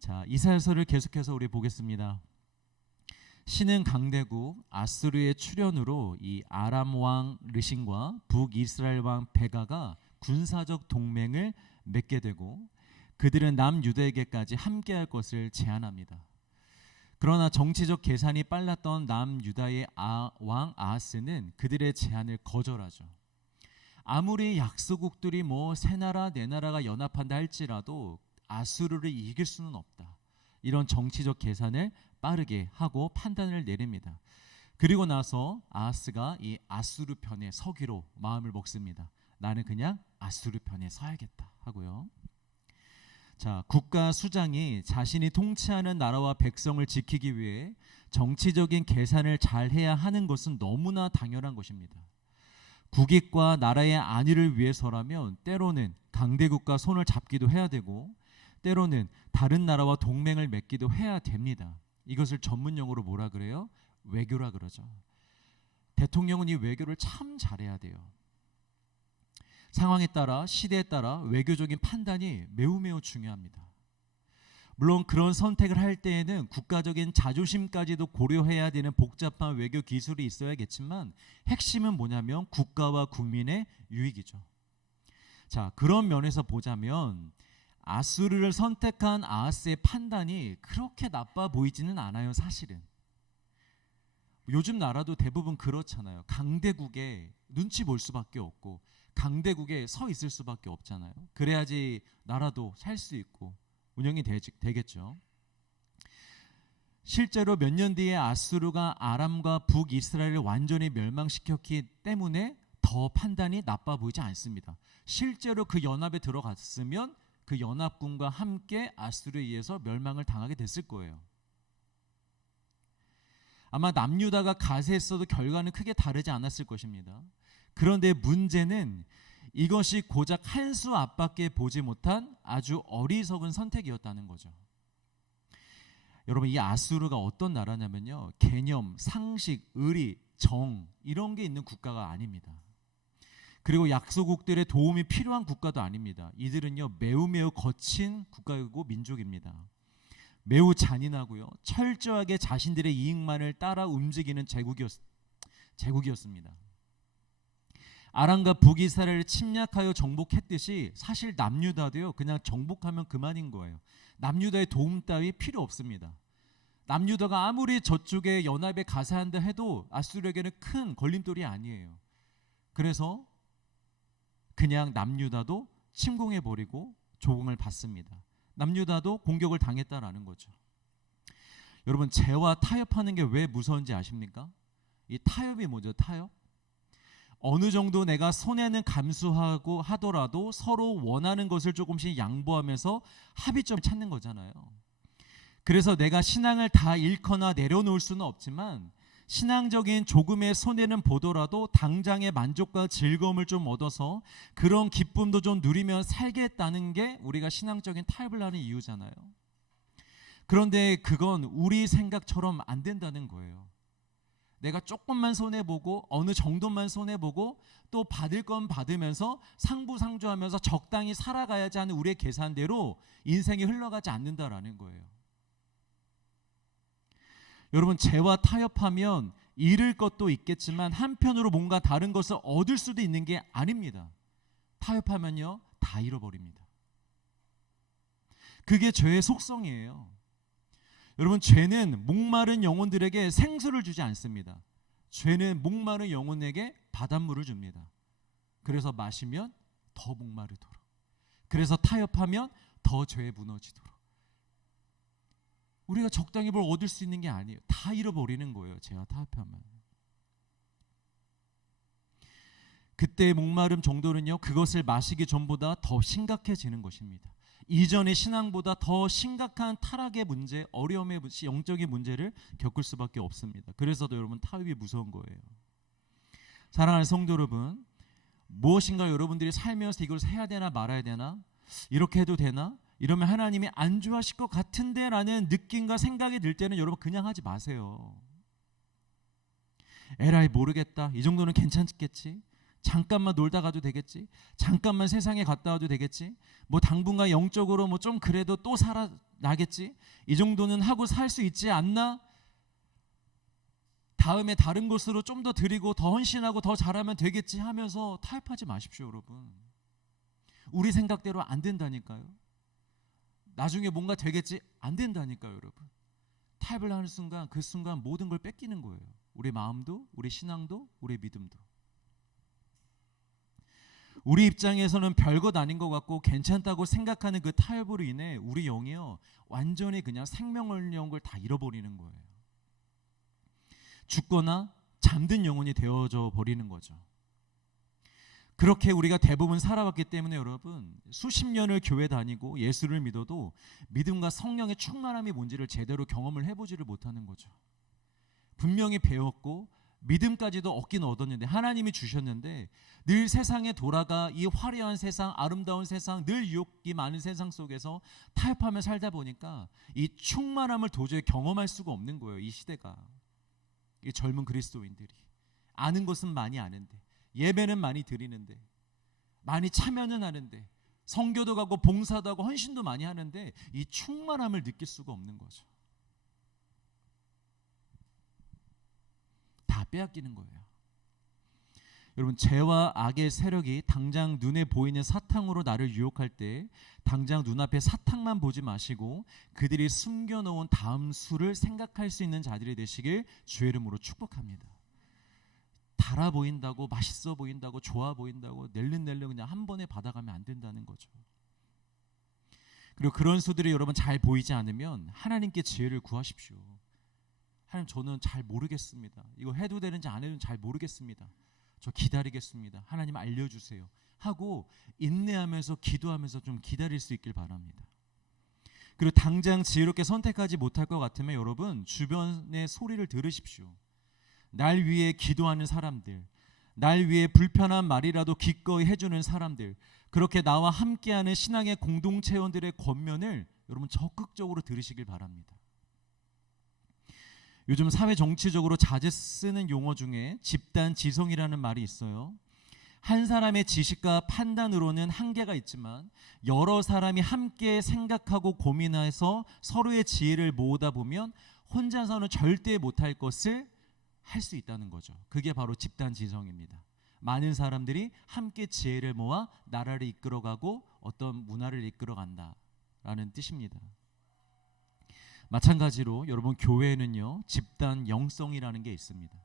자, 이사야서를 계속해서 우리 보겠습니다. 신은 강대국 아수르의 출현으로 이 아람 왕 르신과 북이스라엘 왕 베가가 군사적 동맹을 맺게 되고 그들은 남유다에게까지 함께할 것을 제안합니다. 그러나 정치적 계산이 빨랐던 남유다의 왕 아하스는 그들의 제안을 거절하죠. 아무리 약소국들이 세 나라 네 나라가 연합한다 할지라도 아수르를 이길 수는 없다. 이런 정치적 계산을 빠르게 하고 판단을 내립니다. 그리고 나서 아하스가 이 아수르 편에 서기로 마음을 먹습니다. 나는 그냥 아수르 편에 서야겠다 하고요. 자, 국가 수장이 자신이 통치하는 나라와 백성을 지키기 위해 정치적인 계산을 잘 해야 하는 것은 너무나 당연한 것입니다. 국익과 나라의 안위를 위해서라면 때로는 강대국과 손을 잡기도 해야 되고 때로는 다른 나라와 동맹을 맺기도 해야 됩니다. 이것을 전문용어로 뭐라 그래요? 외교라 그러죠. 대통령은 이 외교를 참 잘해야 돼요. 상황에 따라 시대에 따라 외교적인 판단이 매우 중요합니다. 물론 그런 선택을 할 때에는 국가적인 자존심까지도 고려해야 되는 복잡한 외교 기술이 있어야겠지만 핵심은 뭐냐면 국가와 국민의 유익이죠. 자, 그런 면에서 보자면 아수르를 선택한 아하스의 판단이 그렇게 나빠 보이지는 않아요. 사실은 요즘 나라도 대부분 그렇잖아요. 강대국에 눈치 볼 수밖에 없고 강대국에 서 있을 수밖에 없잖아요. 그래야지 나라도 살 수 있고 운영이 되겠죠. 실제로 몇 년 뒤에 아수르가 아람과 북이스라엘을 완전히 멸망시켰기 때문에 더 판단이 나빠 보이지 않습니다. 실제로 그 연합에 들어갔으면 그 연합군과 함께 아수르에 의해서 멸망을 당하게 됐을 거예요. 아마 남유다가 가세했어도 결과는 크게 다르지 않았을 것입니다. 그런데 문제는 이것이 고작 한 수 앞밖에 보지 못한 아주 어리석은 선택이었다는 거죠. 여러분, 이 아수르가 어떤 나라냐면요, 개념, 상식, 의리, 정 이런 게 있는 국가가 아닙니다. 그리고 약소국들의 도움이 필요한 국가도 아닙니다. 이들은요 매우 거친 국가이고 민족입니다. 매우 잔인하고요 철저하게 자신들의 이익만을 따라 움직이는 제국이었습니다. 아람과 북이스라엘을 침략하여 정복했듯이 사실 남유다도요 그냥 정복하면 그만인 거예요. 남유다의 도움 따위 필요 없습니다. 남유다가 아무리 저쪽에 연합에 가세한다 해도 아수르에게는 큰 걸림돌이 아니에요. 그래서 그냥 남유다도 침공해버리고 조공을 받습니다. 남유다도 공격을 당했다라는 거죠. 여러분, 죄와 타협하는 게 왜 무서운지 아십니까? 이 타협이 뭐죠? 타협? 어느 정도 내가 손해는 감수하고 하더라도 서로 원하는 것을 조금씩 양보하면서 합의점을 찾는 거잖아요. 그래서 내가 신앙을 다 잃거나 내려놓을 수는 없지만 신앙적인 조금의 손해는 보더라도 당장의 만족과 즐거움을 좀 얻어서 그런 기쁨도 좀 누리며 살겠다는 게 우리가 신앙적인 타협을 하는 이유잖아요. 그런데 그건 우리 생각처럼 안 된다는 거예요. 내가 조금만 손해보고 어느 정도만 손해보고 또 받을 건 받으면서 상부상조하면서 적당히 살아가야지 하는 우리의 계산대로 인생이 흘러가지 않는다라는 거예요. 여러분, 죄와 타협하면 잃을 것도 있겠지만 한편으로 뭔가 다른 것을 얻을 수도 있는 게 아닙니다. 타협하면요 다 잃어버립니다. 그게 죄의 속성이에요. 여러분, 죄는 목마른 영혼들에게 생수를 주지 않습니다. 죄는 목마른 영혼에게 바닷물을 줍니다. 그래서 마시면 더 목마르도록, 그래서 타협하면 더 죄에 무너지도록. 우리가 적당히 뭘 얻을 수 있는 게 아니에요. 다 잃어버리는 거예요. 죄와 타협하면. 그때의 목마름 정도는요 그것을 마시기 전보다 더 심각해지는 것입니다. 이전의 신앙보다 더 심각한 타락의 문제, 어려움의 영적인 문제를 겪을 수밖에 없습니다. 그래서도 여러분, 타협이 무서운 거예요. 사랑하는 성도 여러분, 무엇인가 여러분들이 살면서 이걸 해야 되나 말아야 되나, 이렇게 해도 되나, 이러면 하나님이 안 좋아하실 것 같은데 라는 느낌과 생각이 들 때는 여러분 그냥 하지 마세요. 에라이 모르겠다, 이 정도는 괜찮겠지, 잠깐만 놀다 가도 되겠지. 잠깐만 세상에 갔다 와도 되겠지. 뭐 당분간 영적으로 뭐 좀 그래도 또 살아나겠지. 이 정도는 하고 살 수 있지 않나? 다음에 다른 곳으로 좀 더 드리고 더 헌신하고 더 잘하면 되겠지 하면서 타협하지 마십시오, 여러분. 우리 생각대로 안 된다니까요. 나중에 뭔가 되겠지? 안 된다니까요, 여러분. 타협을 하는 순간 그 순간 모든 걸 뺏기는 거예요. 우리 마음도, 우리 신앙도, 우리 믿음도. 우리 입장에서는 별것 아닌 것 같고 괜찮다고 생각하는 그 타협으로 인해 우리 영이요 완전히 그냥 생명력을 다 잃어버리는 거예요. 죽거나 잠든 영혼이 되어져 버리는 거죠. 그렇게 우리가 대부분 살아왔기 때문에 여러분, 수십 년을 교회 다니고 예수를 믿어도 믿음과 성령의 충만함이 뭔지를 제대로 경험을 해보지를 못하는 거죠. 분명히 배웠고 믿음까지도 얻긴 얻었는데, 하나님이 주셨는데 늘 세상에 돌아가 이 화려한 세상, 아름다운 세상, 늘 유혹이 많은 세상 속에서 타협하며 살다 보니까 이 충만함을 도저히 경험할 수가 없는 거예요. 이 시대가, 이 젊은 그리스도인들이 아는 것은 많이 아는데, 예배는 많이 드리는데, 많이 참여는 하는데, 성교도 가고 봉사도 하고 헌신도 많이 하는데 이 충만함을 느낄 수가 없는 거죠. 다 빼앗기는 거예요. 여러분, 죄와 악의 세력이 당장 눈에 보이는 사탕으로 나를 유혹할 때 당장 눈앞에 사탕만 보지 마시고 그들이 숨겨놓은 다음 수를 생각할 수 있는 자들이 되시길 주의 이름으로 축복합니다. 달아 보인다고, 맛있어 보인다고, 좋아 보인다고 낼름낼름 그냥 한 번에 받아가면 안 된다는 거죠. 그리고 그런 수들이 여러분 잘 보이지 않으면 하나님께 지혜를 구하십시오. 하나님, 저는 잘 모르겠습니다. 이거 해도 되는지 안 해도 되는지 잘 모르겠습니다. 저 기다리겠습니다. 하나님 알려주세요 하고 인내하면서 기도하면서 좀 기다릴 수 있길 바랍니다. 그리고 당장 지혜롭게 선택하지 못할 것 같으면 여러분 주변의 소리를 들으십시오. 날 위해 기도하는 사람들, 날 위해 불편한 말이라도 기꺼이 해주는 사람들, 그렇게 나와 함께하는 신앙의 공동체원들의 권면을 여러분 적극적으로 들으시길 바랍니다. 요즘 사회 정치적으로 자주 쓰는 용어 중에 집단 지성이라는 말이 있어요. 한 사람의 지식과 판단으로는 한계가 있지만 여러 사람이 함께 생각하고 고민해서 서로의 지혜를 모으다 보면 혼자서는 절대 못할 것을 할 수 있다는 거죠. 그게 바로 집단 지성입니다. 많은 사람들이 함께 지혜를 모아 나라를 이끌어가고 어떤 문화를 이끌어간다라는 뜻입니다. 마찬가지로 여러분, 교회에는요 집단 영성이라는 게 있습니다.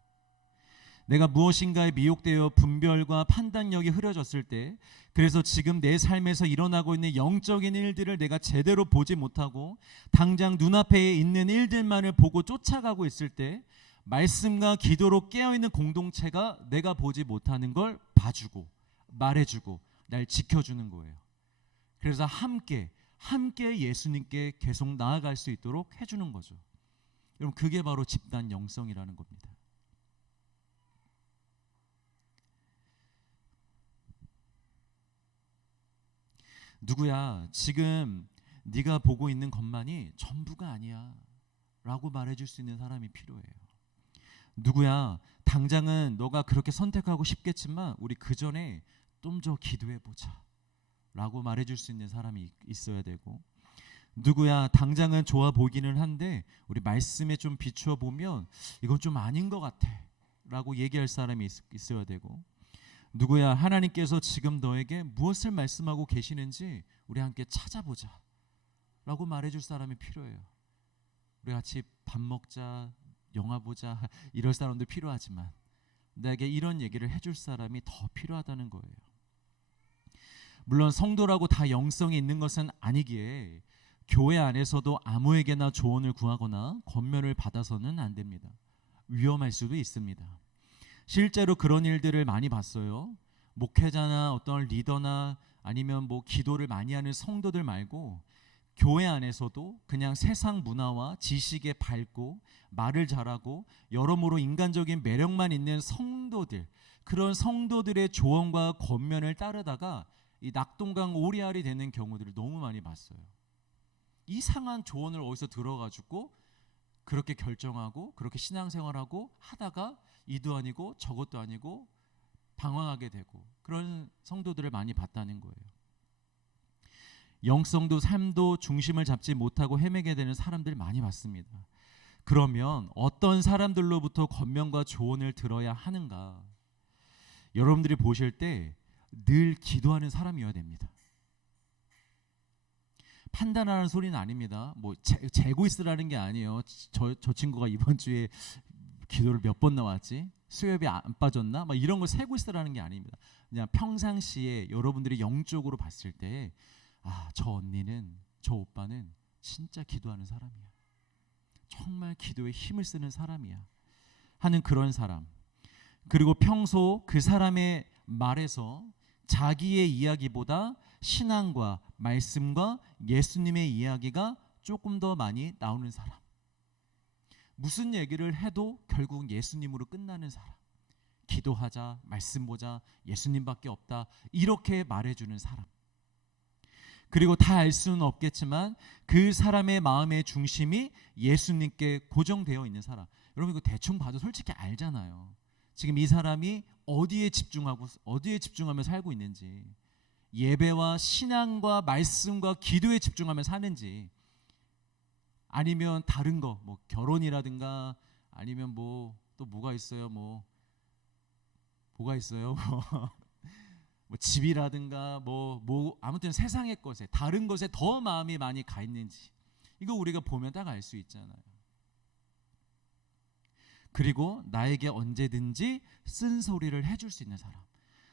내가 무엇인가에 미혹되어 분별과 판단력이 흐려졌을 때, 그래서 지금 내 삶에서 일어나고 있는 영적인 일들을 내가 제대로 보지 못하고 당장 눈앞에 있는 일들만을 보고 쫓아가고 있을 때 말씀과 기도로 깨어있는 공동체가 내가 보지 못하는 걸 봐주고 말해주고 날 지켜주는 거예요. 그래서 함께 예수님께 계속 나아갈 수 있도록 해주는 거죠. 여러분, 그게 바로 집단 영성이라는 겁니다. 누구야, 지금 네가 보고 있는 것만이 전부가 아니야 라고 말해줄 수 있는 사람이 필요해요. 누구야, 당장은 너가 그렇게 선택하고 싶겠지만 우리 그 전에 좀 더 기도해보자 라고 말해줄 수 있는 사람이 있어야 되고, 누구야, 당장은 좋아 보이기는 한데 우리 말씀에 좀 비추어 보면 이건 좀 아닌 것 같아 라고 얘기할 사람이 있어야 되고, 누구야, 하나님께서 지금 너에게 무엇을 말씀하고 계시는지 우리 함께 찾아보자 라고 말해줄 사람이 필요해요. 우리 같이 밥 먹자, 영화 보자 이럴 사람도 필요하지만 내게 이런 얘기를 해줄 사람이 더 필요하다는 거예요. 물론 성도라고 다 영성이 있는 것은 아니기에 교회 안에서도 아무에게나 조언을 구하거나 권면을 받아서는 안 됩니다. 위험할 수도 있습니다. 실제로 그런 일들을 많이 봤어요. 목회자나 어떤 리더나 아니면 뭐 기도를 많이 하는 성도들 말고 교회 안에서도 그냥 세상 문화와 지식에 밝고 말을 잘하고 여러모로 인간적인 매력만 있는 성도들, 그런 성도들의 조언과 권면을 따르다가 이 낙동강 오리알이 되는 경우들을 너무 많이 봤어요. 이상한 조언을 어디서 들어가지고 그렇게 결정하고 그렇게 신앙생활하고 하다가 이도 아니고 저것도 아니고 방황하게 되고 그런 성도들을 많이 봤다는 거예요. 영성도 삶도 중심을 잡지 못하고 헤매게 되는 사람들 많이 봤습니다. 그러면 어떤 사람들로부터 권면과 조언을 들어야 하는가? 여러분들이 보실 때 늘 기도하는 사람이어야 됩니다. 판단하는 소리는 아닙니다. 뭐 재고 있으라는 게 아니에요. 저 친구가 이번 주에 기도를 몇 번 나왔지? 수협이 안 빠졌나? 막 이런 걸 세고 있으라는 게 아닙니다. 그냥 평상시에 여러분들이 영적으로 봤을 때 저 언니는, 저 오빠는 진짜 기도하는 사람이야. 정말 기도에 힘을 쓰는 사람이야. 하는 그런 사람. 그리고 평소 그 사람의 말에서 자기의 이야기보다 신앙과 말씀과 예수님의 이야기가 조금 더 많이 나오는 사람. 무슨 얘기를 해도 결국 예수님으로 끝나는 사람. 기도하자, 말씀 보자, 예수님밖에 없다, 이렇게 말해주는 사람. 그리고 다 알 수는 없겠지만 그 사람의 마음의 중심이 예수님께 고정되어 있는 사람. 여러분 이거 대충 봐도 솔직히 알잖아요. 지금 이 사람이 어디에 집중하며 살고 있는지, 예배와 신앙과 말씀과 기도에 집중하며 사는지, 아니면 다른 거, 뭐 결혼이라든가, 아니면 뭐 또 뭐가 있어요, 뭐가 있어요, 뭐 집이라든가 뭐 아무튼 세상의 것에, 다른 것에 더 마음이 많이 가 있는지, 이거 우리가 보면 딱 알 수 있잖아요. 그리고 나에게 언제든지 쓴소리를 해줄 수 있는 사람,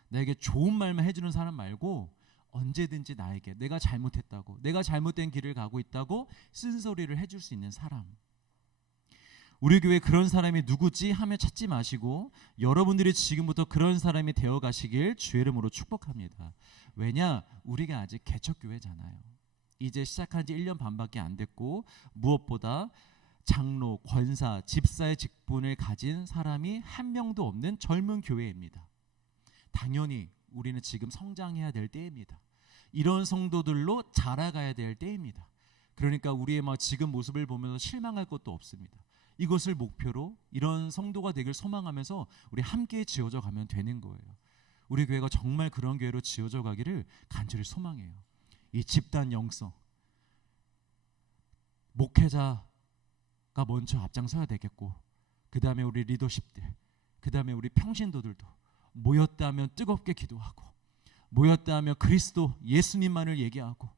나에게 좋은 말만 해주는 사람 말고 언제든지 나에게 내가 잘못했다고, 내가 잘못된 길을 가고 있다고 쓴소리를 해줄 수 있는 사람. 우리 교회 그런 사람이 누구지 하며 찾지 마시고 여러분들이 지금부터 그런 사람이 되어 가시길 주의 이름으로 축복합니다. 왜냐? 우리가 아직 개척교회잖아요. 이제 시작한 지 1년 반밖에 안 됐고, 무엇보다 장로, 권사, 집사의 직분을 가진 사람이 한 명도 없는 젊은 교회입니다. 당연히 우리는 지금 성장해야 될 때입니다. 이런 성도들로 자라가야 될 때입니다. 그러니까 우리의 지금 모습을 보면서 실망할 것도 없습니다. 이것을 목표로 이런 성도가 되길 소망하면서 우리 함께 지어져 가면 되는 거예요. 우리 교회가 정말 그런 교회로 지어져 가기를 간절히 소망해요. 이 집단 영성, 목회자가 먼저 앞장서야 되겠고, 그 다음에 우리 리더십들, 그 다음에 우리 평신도들도 모였다 하면 뜨겁게 기도하고, 모였다 하면 그리스도 예수님만을 얘기하고,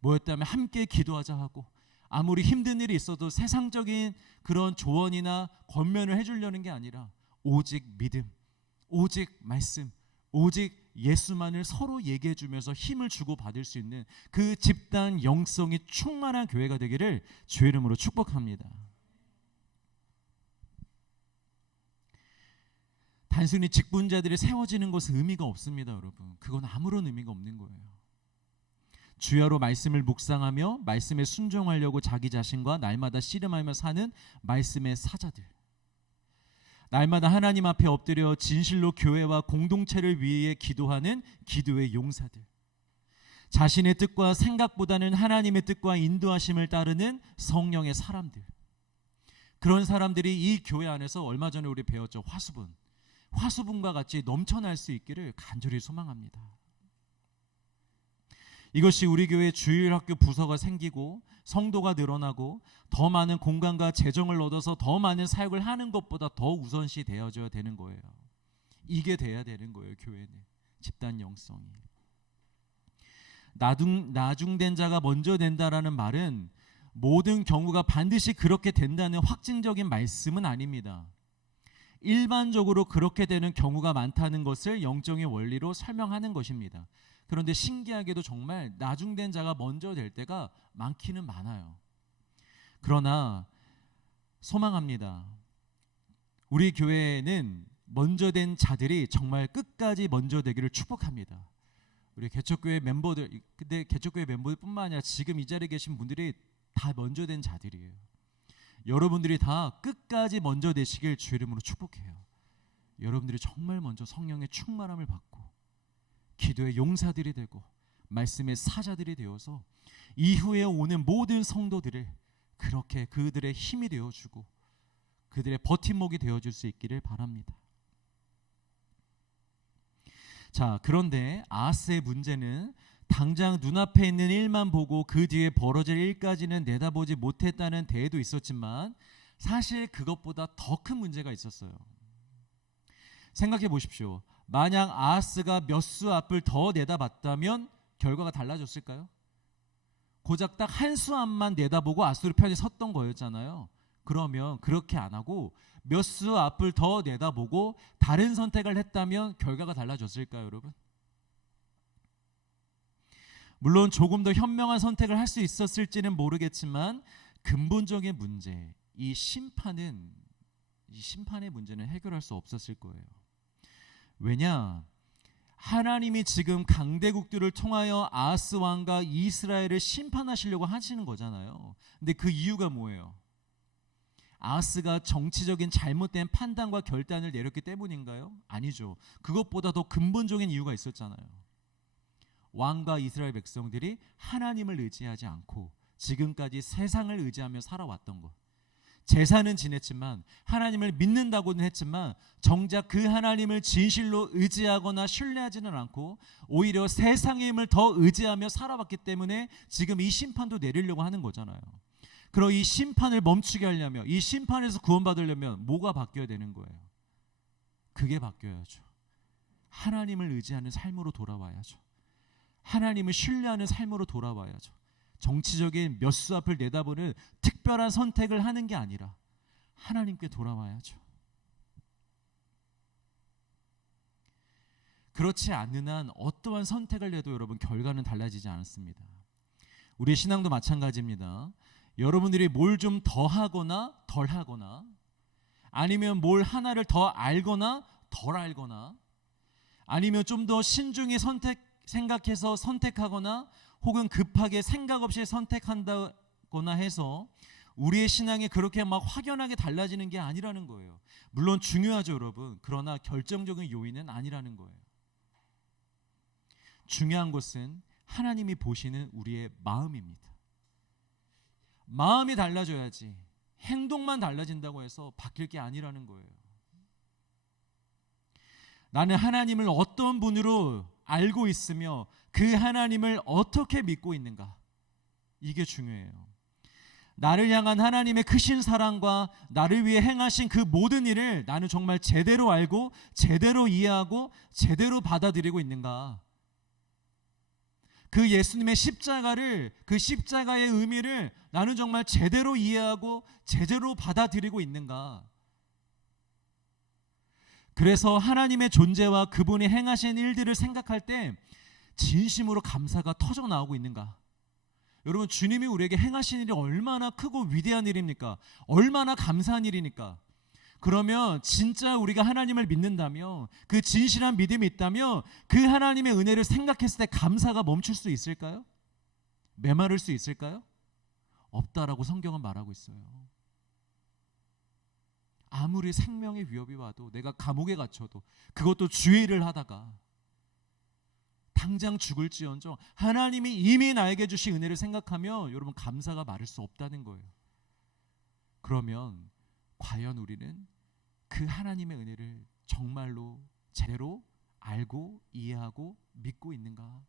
모였다 하면 함께 기도하자 하고, 아무리 힘든 일이 있어도 세상적인 그런 조언이나 권면을 해주려는 게 아니라 오직 믿음, 오직 말씀, 오직 예수만을 서로 얘기해 주면서 힘을 주고 받을 수 있는 그 집단 영성이 충만한 교회가 되기를 주의 이름으로 축복합니다. 단순히 직분자들이 세워지는 것은 의미가 없습니다, 여러분. 그건 아무런 의미가 없는 거예요. 주야로 말씀을 묵상하며 말씀에 순종하려고 자기 자신과 날마다 씨름하며 사는 말씀의 사자들, 날마다 하나님 앞에 엎드려 진실로 교회와 공동체를 위해 기도하는 기도의 용사들, 자신의 뜻과 생각보다는 하나님의 뜻과 인도하심을 따르는 성령의 사람들, 그런 사람들이 이 교회 안에서 얼마 전에 우리 배웠죠. 화수분과 같이 넘쳐날 수 있기를 간절히 소망합니다. 이것이 우리 교회 주일학교 부서가 생기고 성도가 늘어나고 더 많은 공간과 재정을 얻어서 더 많은 사역을 하는 것보다 더 우선시 되어져야 되는 거예요. 이게 돼야 되는 거예요. 교회는 집단 영성이. 나중된 자가 먼저 된다라는 말은 모든 경우가 반드시 그렇게 된다는 확증적인 말씀은 아닙니다. 일반적으로 그렇게 되는 경우가 많다는 것을 영적인 원리로 설명하는 것입니다. 그런데 신기하게도 정말 나중된 자가 먼저 될 때가 많기는 많아요. 그러나 소망합니다. 우리 교회는 먼저 된 자들이 정말 끝까지 먼저 되기를 축복합니다. 우리 개척교회 멤버들, 근데 개척교회 멤버들뿐만 아니라 지금 이 자리에 계신 분들이 다 먼저 된 자들이에요. 여러분들이 다 끝까지 먼저 되시길 주의 이름으로 축복해요. 여러분들이 정말 먼저 성령의 충만함을 받고 기도의 용사들이 되고 말씀의 사자들이 되어서 이후에 오는 모든 성도들을 그렇게 그들의 힘이 되어주고 그들의 버팀목이 되어줄 수 있기를 바랍니다. 자, 그런데 아하스의 문제는 당장 눈앞에 있는 일만 보고 그 뒤에 벌어질 일까지는 내다보지 못했다는 대회도 있었지만 사실 그것보다 더 큰 문제가 있었어요. 생각해 보십시오. 만약 아하스가 몇 수 앞을 더 내다봤다면 결과가 달라졌을까요? 고작 딱 한 수 앞만 내다보고 아수르 편에 섰던 거였잖아요. 그러면 그렇게 안 하고 몇 수 앞을 더 내다보고 다른 선택을 했다면 결과가 달라졌을까요, 여러분? 물론 조금 더 현명한 선택을 할 수 있었을지는 모르겠지만 근본적인 문제, 이 심판의 문제는 해결할 수 없었을 거예요. 왜냐? 하나님이 지금 강대국들을 통하여 아하스 왕과 이스라엘을 심판하시려고 하시는 거잖아요. 근데 그 이유가 뭐예요? 아하스가 정치적인 잘못된 판단과 결단을 내렸기 때문인가요? 아니죠. 그것보다 더 근본적인 이유가 있었잖아요. 왕과 이스라엘 백성들이 하나님을 의지하지 않고 지금까지 세상을 의지하며 살아왔던 것. 제사는 지냈지만 하나님을 믿는다고는 했지만 정작 그 하나님을 진실로 의지하거나 신뢰하지는 않고 오히려 세상의 힘을 더 의지하며 살아왔기 때문에 지금 이 심판도 내리려고 하는 거잖아요. 그럼 이 심판을 멈추게 하려면, 이 심판에서 구원받으려면 뭐가 바뀌어야 되는 거예요? 그게 바뀌어야죠. 하나님을 의지하는 삶으로 돌아와야죠. 하나님을 신뢰하는 삶으로 돌아와야죠. 정치적인 몇 수 앞을 내다보는 특별한 선택을 하는 게 아니라 하나님께 돌아와야죠. 그렇지 않는 한 어떠한 선택을 해도 여러분 결과는 달라지지 않습니다. 우리 신앙도 마찬가지입니다. 여러분들이 뭘 좀 더 하거나 덜 하거나 아니면 뭘 하나를 더 알거나 덜 알거나 아니면 좀 더 신중히 생각해서 선택하거나 혹은 급하게 생각 없이 선택한다거나 해서 우리의 신앙이 그렇게 막 확연하게 달라지는 게 아니라는 거예요. 물론 중요하죠, 여러분. 그러나 결정적인 요인은 아니라는 거예요. 중요한 것은 하나님이 보시는 우리의 마음입니다. 마음이 달라져야지 행동만 달라진다고 해서 바뀔 게 아니라는 거예요. 나는 하나님을 어떤 분으로 알고 있으며 그 하나님을 어떻게 믿고 있는가, 이게 중요해요. 나를 향한 하나님의 크신 사랑과 나를 위해 행하신 그 모든 일을 나는 정말 제대로 알고 제대로 이해하고 제대로 받아들이고 있는가, 그 예수님의 십자가를, 그 십자가의 의미를 나는 정말 제대로 이해하고 제대로 받아들이고 있는가. 그래서 하나님의 존재와 그분이 행하신 일들을 생각할 때 진심으로 감사가 터져 나오고 있는가. 여러분, 주님이 우리에게 행하신 일이 얼마나 크고 위대한 일입니까? 얼마나 감사한 일이니까. 그러면 진짜 우리가 하나님을 믿는다면, 그 진실한 믿음이 있다면 그 하나님의 은혜를 생각했을 때 감사가 멈출 수 있을까요? 메마를 수 있을까요? 없다라고 성경은 말하고 있어요. 아무리 생명의 위협이 와도, 내가 감옥에 갇혀도, 그것도 주의 일을 하다가 당장 죽을지언정 하나님이 이미 나에게 주신 은혜를 생각하면 여러분 감사가 마를 수 없다는 거예요. 그러면 과연 우리는 그 하나님의 은혜를 정말로 제대로 알고 이해하고 믿고 있는가?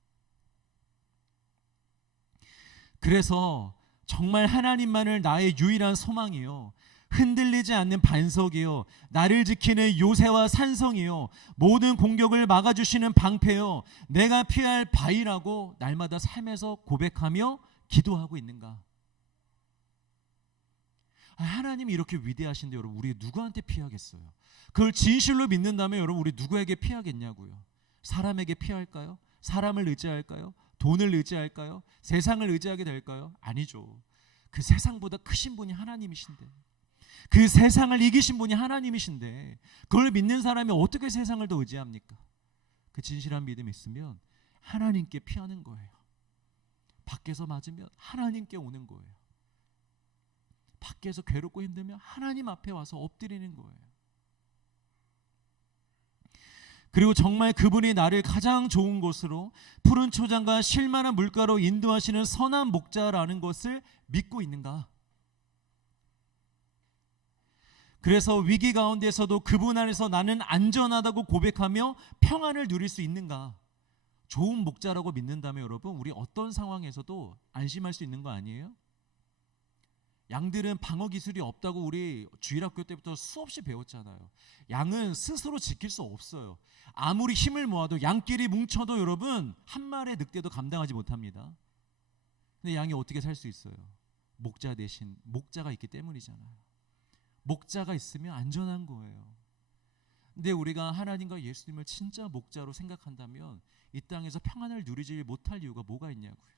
그래서 정말 하나님만을 나의 유일한 소망이요, 흔들리지 않는 반석이요, 나를 지키는 요새와 산성이요, 모든 공격을 막아주시는 방패요, 내가 피할 바위라고 날마다 삶에서 고백하며 기도하고 있는가? 하나님이 이렇게 위대하신데 여러분, 우리 누구한테 피하겠어요? 그걸 진실로 믿는다면 여러분, 우리 누구에게 피하겠냐고요? 사람에게 피할까요? 사람을 의지할까요? 돈을 의지할까요? 세상을 의지하게 될까요? 아니죠. 그 세상보다 크신 분이 하나님이신데, 그 세상을 이기신 분이 하나님이신데 그걸 믿는 사람이 어떻게 세상을 더 의지합니까? 그 진실한 믿음이 있으면 하나님께 피하는 거예요. 밖에서 맞으면 하나님께 오는 거예요. 밖에서 괴롭고 힘들면 하나님 앞에 와서 엎드리는 거예요. 그리고 정말 그분이 나를 가장 좋은 곳으로, 푸른 초장과 쉴만한 물가로 인도하시는 선한 목자라는 것을 믿고 있는가? 그래서 위기 가운데서도 그분 안에서 나는 안전하다고 고백하며 평안을 누릴 수 있는가? 좋은 목자라고 믿는다면 여러분, 우리 어떤 상황에서도 안심할 수 있는 거 아니에요? 양들은 방어 기술이 없다고 우리 주일학교 때부터 수없이 배웠잖아요. 양은 스스로 지킬 수 없어요. 아무리 힘을 모아도, 양끼리 뭉쳐도 여러분 한 마리의 늑대도 감당하지 못합니다. 근데 양이 어떻게 살 수 있어요? 목자 대신 목자가 있기 때문이잖아요. 목자가 있으면 안전한 거예요. 근데 우리가 하나님과 예수님을 진짜 목자로 생각한다면 이 땅에서 평안을 누리지 못할 이유가 뭐가 있냐고요.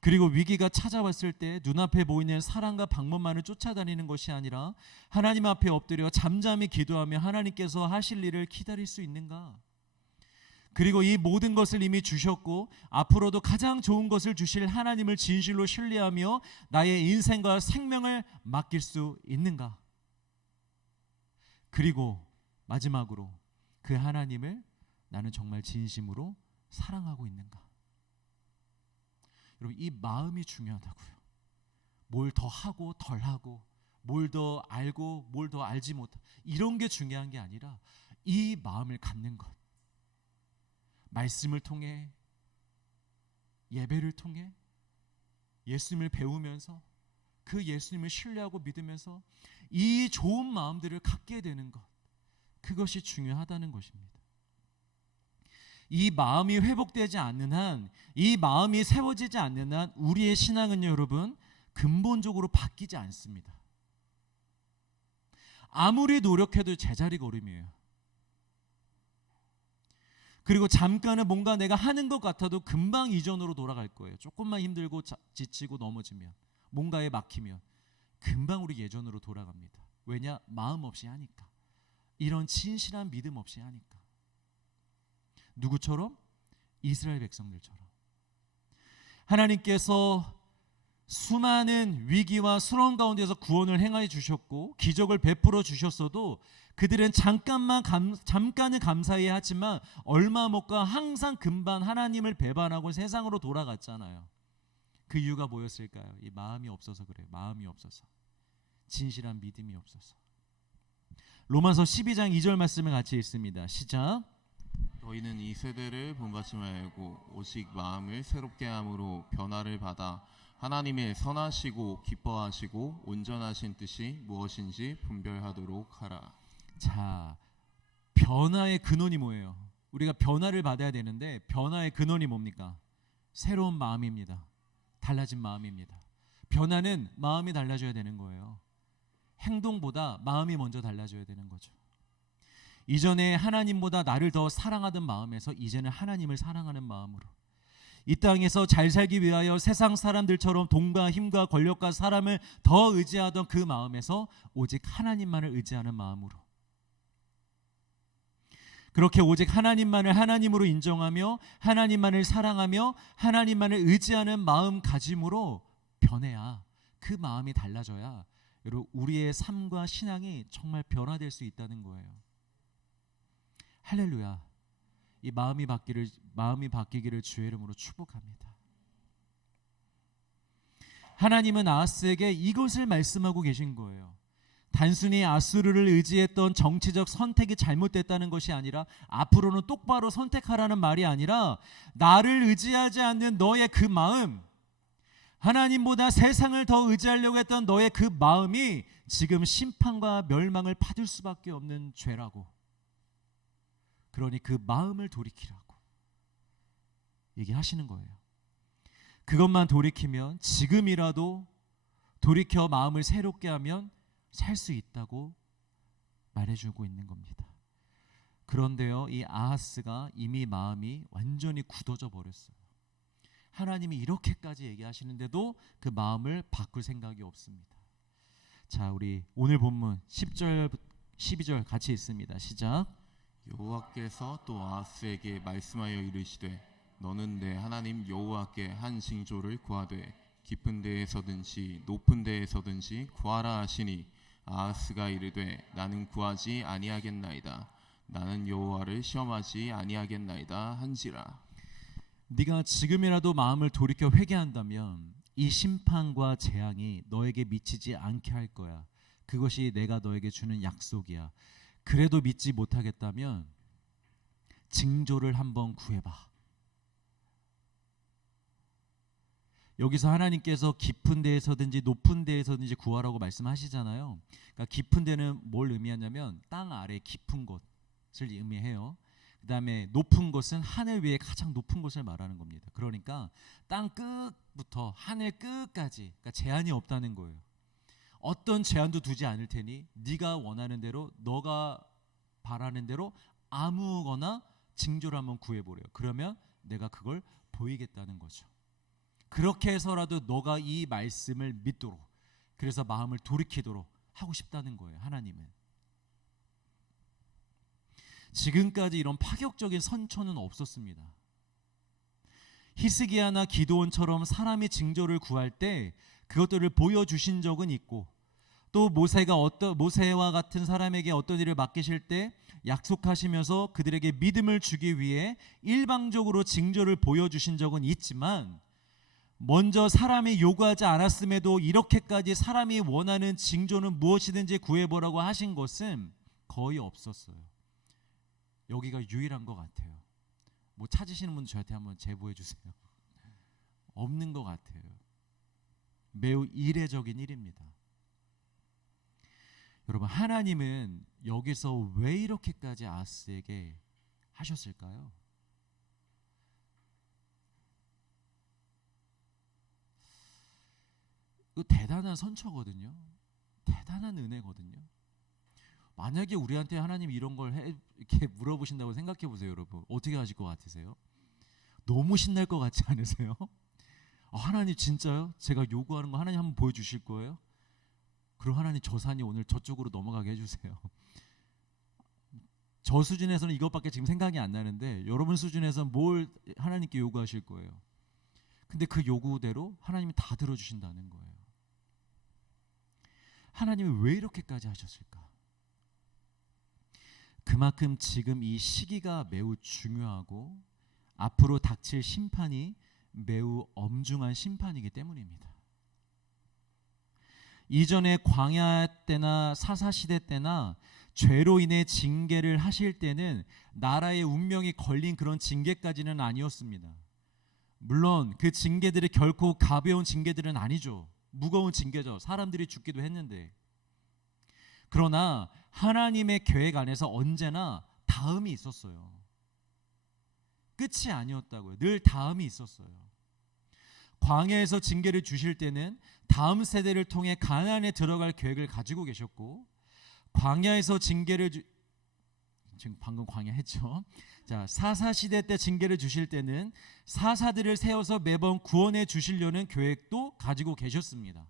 그리고 위기가 찾아왔을 때 눈앞에 보이는 사랑과 방법만을 쫓아다니는 것이 아니라 하나님 앞에 엎드려 잠잠히 기도하며 하나님께서 하실 일을 기다릴 수 있는가? 그리고 이 모든 것을 이미 주셨고 앞으로도 가장 좋은 것을 주실 하나님을 진실로 신뢰하며 나의 인생과 생명을 맡길 수 있는가? 그리고 마지막으로 그 하나님을 나는 정말 진심으로 사랑하고 있는가? 여러분, 이 마음이 중요하다고요. 뭘 더 하고 덜 하고, 뭘 더 알고 뭘 더 알지 못하고, 이런 게 중요한 게 아니라 이 마음을 갖는 것. 말씀을 통해, 예배를 통해, 예수님을 배우면서, 그 예수님을 신뢰하고 믿으면서 이 좋은 마음들을 갖게 되는 것, 그것이 중요하다는 것입니다. 이 마음이 회복되지 않는 한, 이 마음이 세워지지 않는 한 우리의 신앙은요 여러분 근본적으로 바뀌지 않습니다. 아무리 노력해도 제자리 걸음이에요. 그리고 잠깐은 뭔가 내가 하는 것 같아도 금방 이전으로 돌아갈 거예요. 조금만 힘들고 지치고 넘어지면, 뭔가에 막히면 금방 우리 예전으로 돌아갑니다. 왜냐? 마음 없이 하니까. 이런 진실한 믿음 없이 하니까. 누구처럼? 이스라엘 백성들처럼. 하나님께서 수많은 위기와 수렁 가운데서 구원을 행하여 주셨고 기적을 베풀어 주셨어도 그들은 잠깐은 감사해야 하지만 얼마 못 가 항상 금방 하나님을 배반하고 세상으로 돌아갔잖아요. 그 이유가 뭐였을까요? 이 마음이 없어서 그래요. 마음이 없어서. 진실한 믿음이 없어서. 로마서 12장 2절 말씀을 같이 읽습니다. 시작. 너희는 이 세대를 본받지 말고 오직 마음을 새롭게 함으로 변화를 받아 하나님의 선하시고 기뻐하시고 온전하신 뜻이 무엇인지 분별하도록 하라. 자, 변화의 근원이 뭐예요? 우리가 변화를 받아야 되는데 변화의 근원이 뭡니까? 새로운 마음입니다. 달라진 마음입니다. 변화는 마음이 달라져야 되는 거예요. 행동보다 마음이 먼저 달라져야 되는 거죠. 이전에 하나님보다 나를 더 사랑하던 마음에서 이제는 하나님을 사랑하는 마음으로, 이 땅에서 잘 살기 위하여 세상 사람들처럼 돈과 힘과 권력과 사람을 더 의지하던 그 마음에서 오직 하나님만을 의지하는 마음으로, 그렇게 오직 하나님만을 하나님으로 인정하며 하나님만을 사랑하며 하나님만을 의지하는 마음가짐으로 변해야, 그 마음이 달라져야 여러분 우리의 삶과 신앙이 정말 변화될 수 있다는 거예요. 할렐루야. 이 마음이 바뀌기를 주의 이름으로 축복합니다. 하나님은 아하스에게 이것을 말씀하고 계신 거예요. 단순히 아수르를 의지했던 정치적 선택이 잘못됐다는 것이 아니라, 앞으로는 똑바로 선택하라는 말이 아니라, 나를 의지하지 않는 너의 그 마음, 하나님보다 세상을 더 의지하려고 했던 너의 그 마음이 지금 심판과 멸망을 받을 수밖에 없는 죄라고. 그러니 그 마음을 돌이키라고 얘기하시는 거예요. 그것만 돌이키면, 지금이라도 돌이켜 마음을 새롭게 하면 살 수 있다고 말해주고 있는 겁니다. 그런데요, 이 아하스가 이미 마음이 완전히 굳어져 버렸어요. 하나님이 이렇게까지 얘기하시는데도 그 마음을 바꿀 생각이 없습니다. 자, 우리 오늘 본문 10절 12절 같이 읽습니다. 시작. 여호와께서 또 아하스에게 말씀하여 이르시되 너는 내 하나님 여호와께 한 징조를 구하되 깊은 데에서든지 높은 데에서든지 구하라 하시니 아하스가 이르되 나는 구하지 아니하겠나이다. 나는 여호와를 시험하지 아니하겠나이다 한지라. 네가 지금이라도 마음을 돌이켜 회개한다면 이 심판과 재앙이 너에게 미치지 않게 할 거야. 그것이 내가 너에게 주는 약속이야. 그래도 믿지 못하겠다면 징조를 한번 구해봐. 여기서 하나님께서 깊은 데에서든지 높은 데에서든지 구하라고 말씀하시잖아요. 그러니까 깊은 데는 뭘 의미하냐면 땅 아래 깊은 곳을 의미해요. 그 다음에 높은 곳은 하늘 위에 가장 높은 곳을 말하는 겁니다. 그러니까 땅 끝부터 하늘 끝까지, 그러니까 제한이 없다는 거예요. 어떤 제한도 두지 않을 테니 네가 원하는 대로, 너가 바라는 대로 아무거나 징조를 한번 구해보래요. 그러면 내가 그걸 보이겠다는 거죠. 그렇게 해서라도 너가 이 말씀을 믿도록, 그래서 마음을 돌이키도록 하고 싶다는 거예요. 하나님은 지금까지 이런 파격적인 선처는 없었습니다. 히스기야나 기드온처럼 사람이 징조를 구할 때 그것들을 보여주신 적은 있고, 또 모세와 같은 사람에게 어떤 일을 맡기실 때 약속하시면서 그들에게 믿음을 주기 위해 일방적으로 징조를 보여주신 적은 있지만, 먼저 사람이 요구하지 않았음에도 이렇게까지 사람이 원하는 징조는 무엇이든지 구해보라고 하신 것은 거의 없었어요. 여기가 유일한 것 같아요. 뭐 찾으시는 분 저한테 한번 제보해 주세요. 없는 것 같아요. 매우 이례적인 일입니다. 여러분, 하나님은 여기서 왜 이렇게까지 아하스에게 하셨을까요? 이거 대단한 선처거든요. 대단한 은혜거든요. 만약에 우리한테 하나님 이런 걸 이렇게 물어보신다고 생각해 보세요, 여러분. 어떻게 하실 것 같으세요? 너무 신날 것 같지 않으세요? 하나님 진짜요? 제가 요구하는 거 하나님 한번 보여주실 거예요? 그럼 하나님 저 산이 오늘 저쪽으로 넘어가게 해주세요. 저 수준에서는 이것밖에 지금 생각이 안 나는데 여러분 수준에서는 뭘 하나님께 요구하실 거예요? 근데 그 요구대로 하나님이 다 들어주신다는 거예요. 하나님이 왜 이렇게까지 하셨을까? 그만큼 지금 이 시기가 매우 중요하고 앞으로 닥칠 심판이 매우 엄중한 심판이기 때문입니다. 이전에 광야 때나 사사시대 때나 죄로 인해 징계를 하실 때는 나라의 운명이 걸린 그런 징계까지는 아니었습니다. 물론 그 징계들이 결코 가벼운 징계들은 아니죠. 무거운 징계죠. 사람들이 죽기도 했는데. 그러나 하나님의 계획 안에서 언제나 다음이 있었어요. 끝이 아니었다고요. 늘 다음이 있었어요. 광야에서 징계를 주실 때는 다음 세대를 통해 가나안에 들어갈 계획을 가지고 계셨고, 광야에서 징계를 지금 방금 광야 했죠. 자, 사사시대 때 징계를 주실 때는 사사들을 세워서 매번 구원해 주시려는 계획도 가지고 계셨습니다.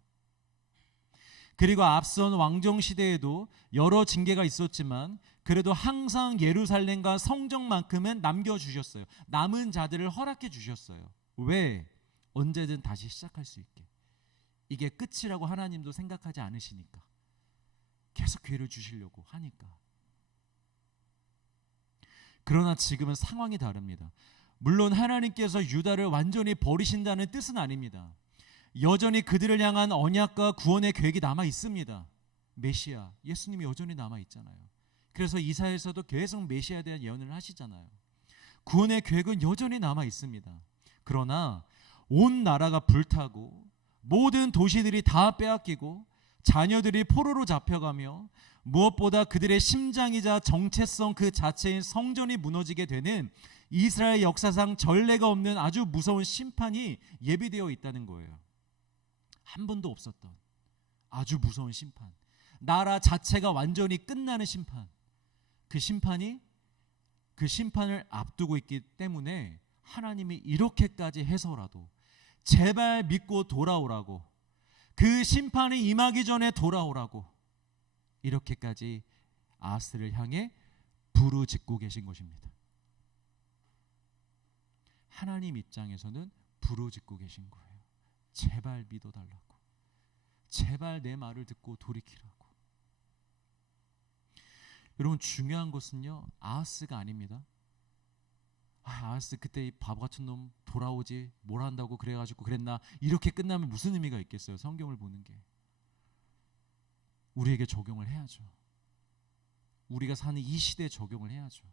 그리고 앞선 왕정 시대에도 여러 징계가 있었지만 그래도 항상 예루살렘과 성전만큼은 남겨주셨어요. 남은 자들을 허락해 주셨어요. 왜? 언제든 다시 시작할 수 있게. 이게 끝이라고 하나님도 생각하지 않으시니까. 계속 기회를 주시려고 하니까. 그러나 지금은 상황이 다릅니다. 물론 하나님께서 유다를 완전히 버리신다는 뜻은 아닙니다. 여전히 그들을 향한 언약과 구원의 계획이 남아 있습니다. 메시아, 예수님이 여전히 남아 있잖아요. 그래서 이사야에서도 계속 메시아에 대한 예언을 하시잖아요. 구원의 계획은 여전히 남아 있습니다. 그러나 온 나라가 불타고 모든 도시들이 다 빼앗기고 자녀들이 포로로 잡혀가며 무엇보다 그들의 심장이자 정체성 그 자체인 성전이 무너지게 되는 이스라엘 역사상 전례가 없는 아주 무서운 심판이 예비되어 있다는 거예요. 한 번도 없었던 아주 무서운 심판, 나라 자체가 완전히 끝나는 심판, 그 심판을 앞두고 있기 때문에 하나님이 이렇게까지 해서라도 제발 믿고 돌아오라고, 그 심판이 임하기 전에 돌아오라고 이렇게까지 아하스를 향해 부르짖고 계신 것입니다. 하나님 입장에서는 부르짖고 계신 거예요. 제발 믿어달라고, 제발 내 말을 듣고 돌이키라고. 여러분, 중요한 것은요, 아하스가 아닙니다. 알았어, 그때 이 바보 같은 놈 돌아오지, 뭘 한다고 그래가지고 그랬나, 이렇게 끝나면 무슨 의미가 있겠어요? 성경을 보는 게. 우리에게 적용을 해야죠. 우리가 사는 이 시대에 적용을 해야죠.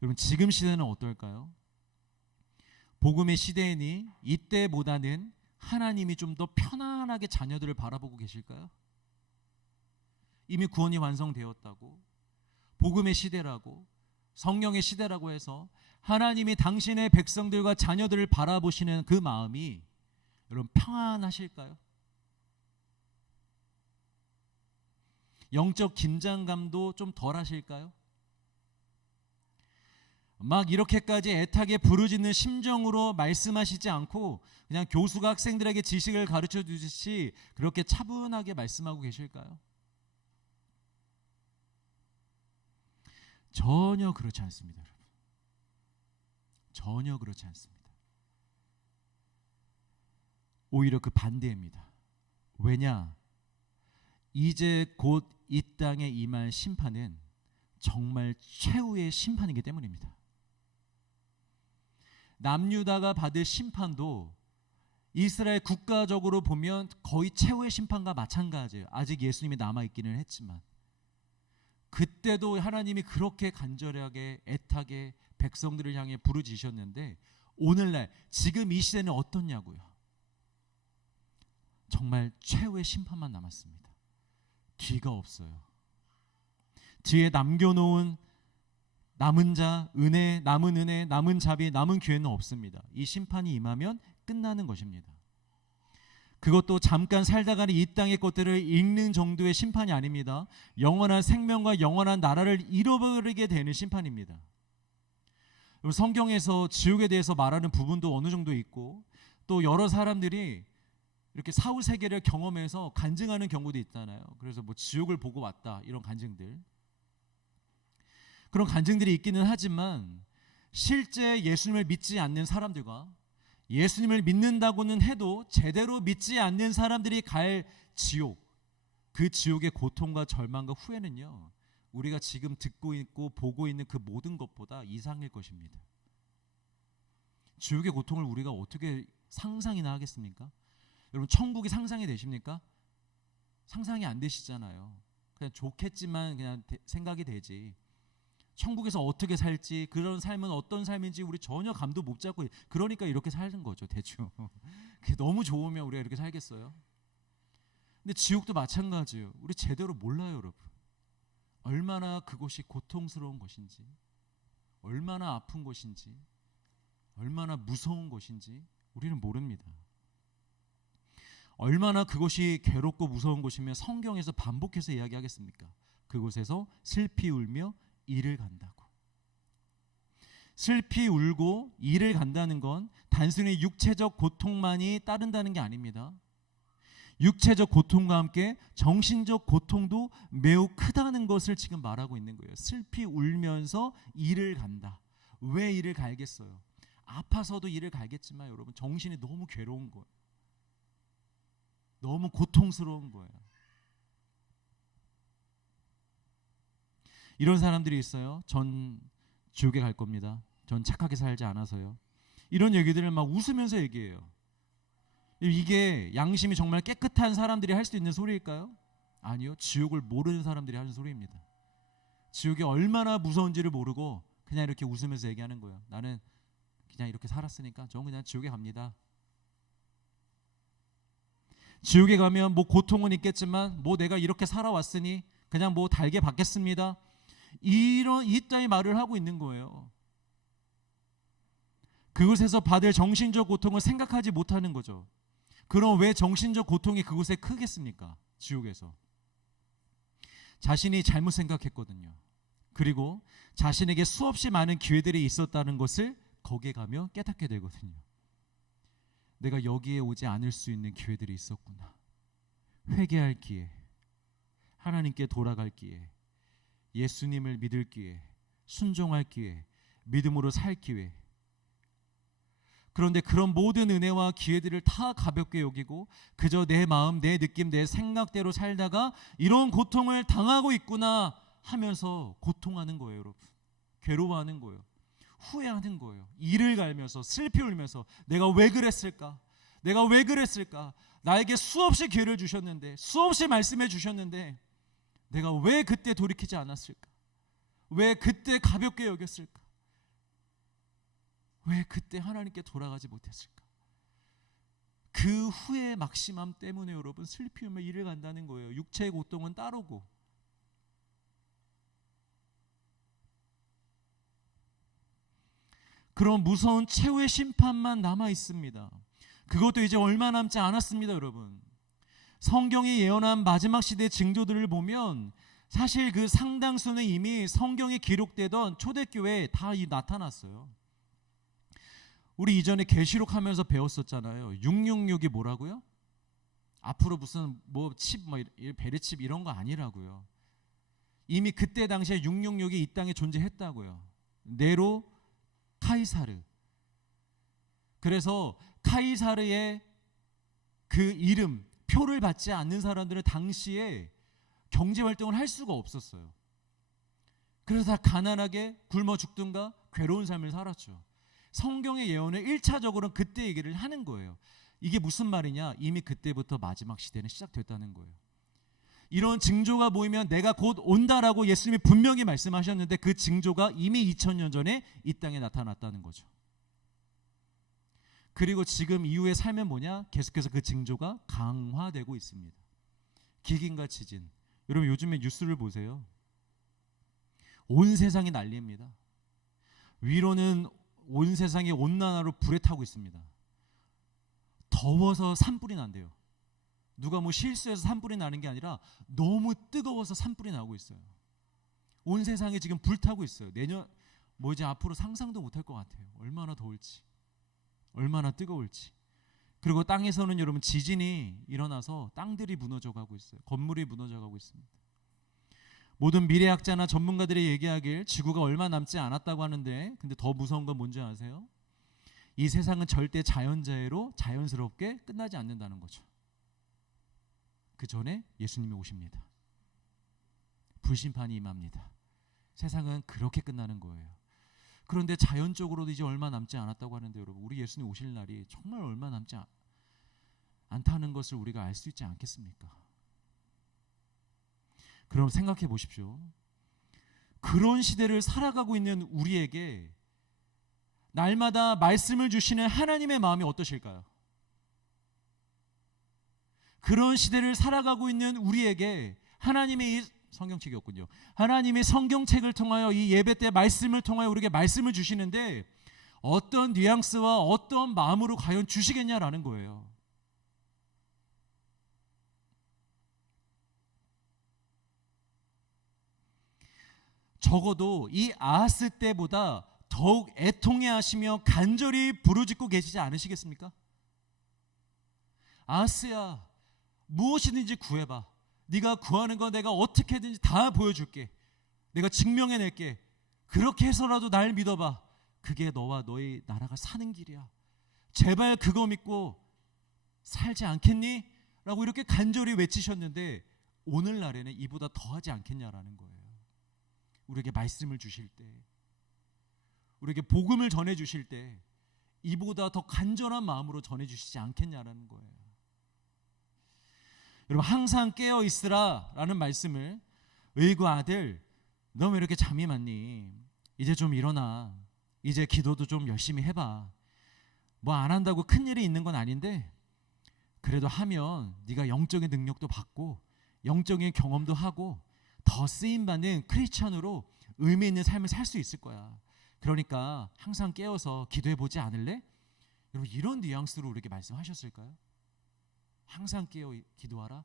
여러분, 지금 시대는 어떨까요? 복음의 시대이니 이때보다는 하나님이 좀 더 편안하게 자녀들을 바라보고 계실까요? 이미 구원이 완성되었다고, 복음의 시대라고, 성령의 시대라고 해서 하나님이 당신의 백성들과 자녀들을 바라보시는 그 마음이 여러분 평안하실까요? 영적 긴장감도 좀 덜 하실까요? 막 이렇게까지 애타게 부르짖는 심정으로 말씀하시지 않고 그냥 교수가 학생들에게 지식을 가르쳐 주듯이 그렇게 차분하게 말씀하고 계실까요? 전혀 그렇지 않습니다, 여러분. 전혀 그렇지 않습니다. 오히려 그 반대입니다. 왜냐? 이제 곧 이 땅에 임할 심판은 정말 최후의 심판이기 때문입니다. 남유다가 받을 심판도 이스라엘 국가적으로 보면 거의 최후의 심판과 마찬가지예요. 아직 예수님이 남아있기는 했지만 그때도 하나님이 그렇게 간절하게 애타게 백성들을 향해 부르짖으셨는데 오늘날 지금 이 시대는 어떻냐고요? 정말 최후의 심판만 남았습니다. 뒤가 없어요. 뒤에 남겨놓은 남은 자, 은혜, 남은 자비, 남은 기회는 없습니다. 이 심판이 임하면 끝나는 것입니다. 그것도 잠깐 살다가는 이 땅의 것들을 읽는 정도의 심판이 아닙니다. 영원한 생명과 영원한 나라를 잃어버리게 되는 심판입니다. 성경에서 지옥에 대해서 말하는 부분도 어느 정도 있고 또 여러 사람들이 이렇게 사후 세계를 경험해서 간증하는 경우도 있잖아요. 그래서 뭐 지옥을 보고 왔다 이런 간증들, 그런 간증들이 있기는 하지만 실제 예수님을 믿지 않는 사람들과 예수님을 믿는다고는 해도 제대로 믿지 않는 사람들이 갈 지옥, 그 지옥의 고통과 절망과 후회는요, 우리가 지금 듣고 있고 보고 있는 그 모든 것보다 이상일 것입니다. 지옥의 고통을 우리가 어떻게 상상이나 하겠습니까? 여러분, 천국이 상상이 되십니까? 상상이 안 되시잖아요. 그냥 좋겠지만 그냥 생각이 되지. 천국에서 어떻게 살지, 그런 삶은 어떤 삶인지 우리 전혀 감도 못 잡고, 그러니까 이렇게 사는 거죠, 대충. 그게 너무 좋으면 우리가 이렇게 살겠어요? 근데 지옥도 마찬가지예요. 우리 제대로 몰라요, 여러분. 얼마나 그곳이 고통스러운 것인지, 얼마나 아픈 것인지, 얼마나 무서운 것인지 우리는 모릅니다. 얼마나 그것이 괴롭고 무서운 곳이면 성경에서 반복해서 이야기하겠습니까? 그곳에서 슬피 울며 이를 간다고. 슬피 울고 이를 간다는 건 단순히 육체적 고통만이 따른다는 게 아닙니다. 육체적 고통과 함께 정신적 고통도 매우 크다는 것을 지금 말하고 있는 거예요. 슬피 울면서 이를 간다. 왜 이를 갈겠어요? 아파서도 이를 갈겠지만 여러분, 정신이 너무 괴로운 거예요. 너무 고통스러운 거예요. 이런 사람들이 있어요. 전 지옥에 갈 겁니다. 전 착하게 살지 않아서요. 이런 얘기들을 막 웃으면서 얘기해요. 이게 양심이 정말 깨끗한 사람들이 할 수 있는 소리일까요? 아니요. 지옥을 모르는 사람들이 하는 소리입니다. 지옥이 얼마나 무서운지를 모르고 그냥 이렇게 웃으면서 얘기하는 거예요. 나는 그냥 이렇게 살았으니까 저는 그냥 지옥에 갑니다. 지옥에 가면 뭐 고통은 있겠지만 뭐 내가 이렇게 살아왔으니 그냥 뭐 달게 받겠습니다. 이 따위 말을 하고 있는 거예요. 그곳에서 받을 정신적 고통을 생각하지 못하는 거죠. 그럼 왜 정신적 고통이 그곳에 크겠습니까? 지옥에서. 자신이 잘못 생각했거든요. 그리고 자신에게 수없이 많은 기회들이 있었다는 것을 거기에 가면 깨닫게 되거든요. 내가 여기에 오지 않을 수 있는 기회들이 있었구나. 회개할 기회, 하나님께 돌아갈 기회, 예수님을 믿을 기회, 순종할 기회, 믿음으로 살 기회. 그런데 그런 모든 은혜와 기회들을 다 가볍게 여기고 그저 내 마음, 내 느낌, 내 생각대로 살다가 이런 고통을 당하고 있구나 하면서 고통하는 거예요, 여러분. 괴로워하는 거예요. 후회하는 거예요. 이를 갈면서 슬피 울면서 내가 왜 그랬을까? 내가 왜 그랬을까? 나에게 수없이 기회를 주셨는데, 수없이 말씀해 주셨는데 내가 왜 그때 돌이키지 않았을까? 왜 그때 가볍게 여겼을까? 왜 그때 하나님께 돌아가지 못했을까? 그 후회의 막심함 때문에 여러분 슬피 울며 이를 간다는 거예요. 육체의 고통은 따르고. 그런 무서운 최후의 심판만 남아 있습니다. 그것도 이제 얼마 남지 않았습니다, 여러분. 성경이 예언한 마지막 시대의 징조들을 보면 사실 그 상당수는 이미 성경이 기록되던 초대교회에 다 나타났어요. 우리 이전에 계시록 하면서 배웠었잖아요. 666이 뭐라고요? 앞으로 무슨 칩, 베레칩 이런 거 아니라고요. 이미 그때 당시에 666이 이 땅에 존재했다고요. 네로 카이사르. 그래서 카이사르의 그 이름, 표를 받지 않는 사람들은 당시에 경제 활동을 할 수가 없었어요. 그래서 다 가난하게 굶어 죽든가 괴로운 삶을 살았죠. 성경의 예언을 1차적으로는 그때 얘기를 하는 거예요. 이게 무슨 말이냐? 이미 그때부터 마지막 시대는 시작됐다는 거예요. 이런 징조가 보이면 내가 곧 온다라고 예수님이 분명히 말씀하셨는데 그 징조가 이미 2000년 전에 이 땅에 나타났다는 거죠. 그리고 지금 이후의 삶은 뭐냐? 계속해서 그 징조가 강화되고 있습니다. 기근과 지진. 여러분 요즘에 뉴스를 보세요. 온 세상이 난리입니다. 위로는 온 세상이 온난화로 불에 타고 있습니다. 더워서 산불이 난대요. 누가 실수해서 산불이 나는 게 아니라 너무 뜨거워서 산불이 나고 있어요. 온 세상이 지금 불타고 있어요. 내년 이제 앞으로 상상도 못할 것 같아요. 얼마나 더울지, 얼마나 뜨거울지. 그리고 땅에서는 여러분 지진이 일어나서 땅들이 무너져가고 있어요. 건물이 무너져가고 있습니다. 모든 미래학자나 전문가들이 얘기하길 지구가 얼마 남지 않았다고 하는데, 근데 더 무서운 건 뭔지 아세요? 이 세상은 절대 자연재해로 자연스럽게 끝나지 않는다는 거죠. 그 전에 예수님이 오십니다. 불심판이 임합니다. 세상은 그렇게 끝나는 거예요. 그런데 자연적으로도 이제 얼마 남지 않았다고 하는데 여러분, 우리 예수님 오실 날이 정말 얼마 남지 않다는 것을 우리가 알 수 있지 않겠습니까? 그럼 생각해 보십시오. 그런 시대를 살아가고 있는 우리에게 날마다 말씀을 주시는 하나님의 마음이 어떠실까요? 그런 시대를 살아가고 있는 우리에게 하나님의 성경책이었군요. 하나님이 성경책을 통하여 이 예배 때 말씀을 통하여 우리에게 말씀을 주시는데 어떤 뉘앙스와 어떤 마음으로 과연 주시겠냐라는 거예요. 적어도 이 아하스 때보다 더욱 애통해 하시며 간절히 부르짖고 계시지 않으시겠습니까? 아하스야, 무엇이든지 구해봐. 네가 구하는 거 내가 어떻게든지 다 보여줄게. 내가 증명해낼게. 그렇게 해서라도 날 믿어봐. 그게 너와 너의 나라가 사는 길이야. 제발 그거 믿고 살지 않겠니? 라고 이렇게 간절히 외치셨는데 오늘날에는 이보다 더하지 않겠냐라는 거예요. 우리에게 말씀을 주실 때, 우리에게 복음을 전해주실 때 이보다 더 간절한 마음으로 전해주시지 않겠냐라는 거예요. 여러분, 항상 깨어있으라 라는 말씀을, 의구 아들 너 왜 이렇게 잠이 많니? 이제 좀 일어나. 이제 기도도 좀 열심히 해봐. 뭐 안 한다고 큰일이 있는 건 아닌데 그래도 하면 네가 영적인 능력도 받고 영적인 경험도 하고 더 쓰임받는 크리스천으로 의미 있는 삶을 살 수 있을 거야. 그러니까 항상 깨어서 기도해보지 않을래? 여러분, 이런 뉘앙스로 우리에게 말씀하셨을까요? 항상 깨어 기도하라,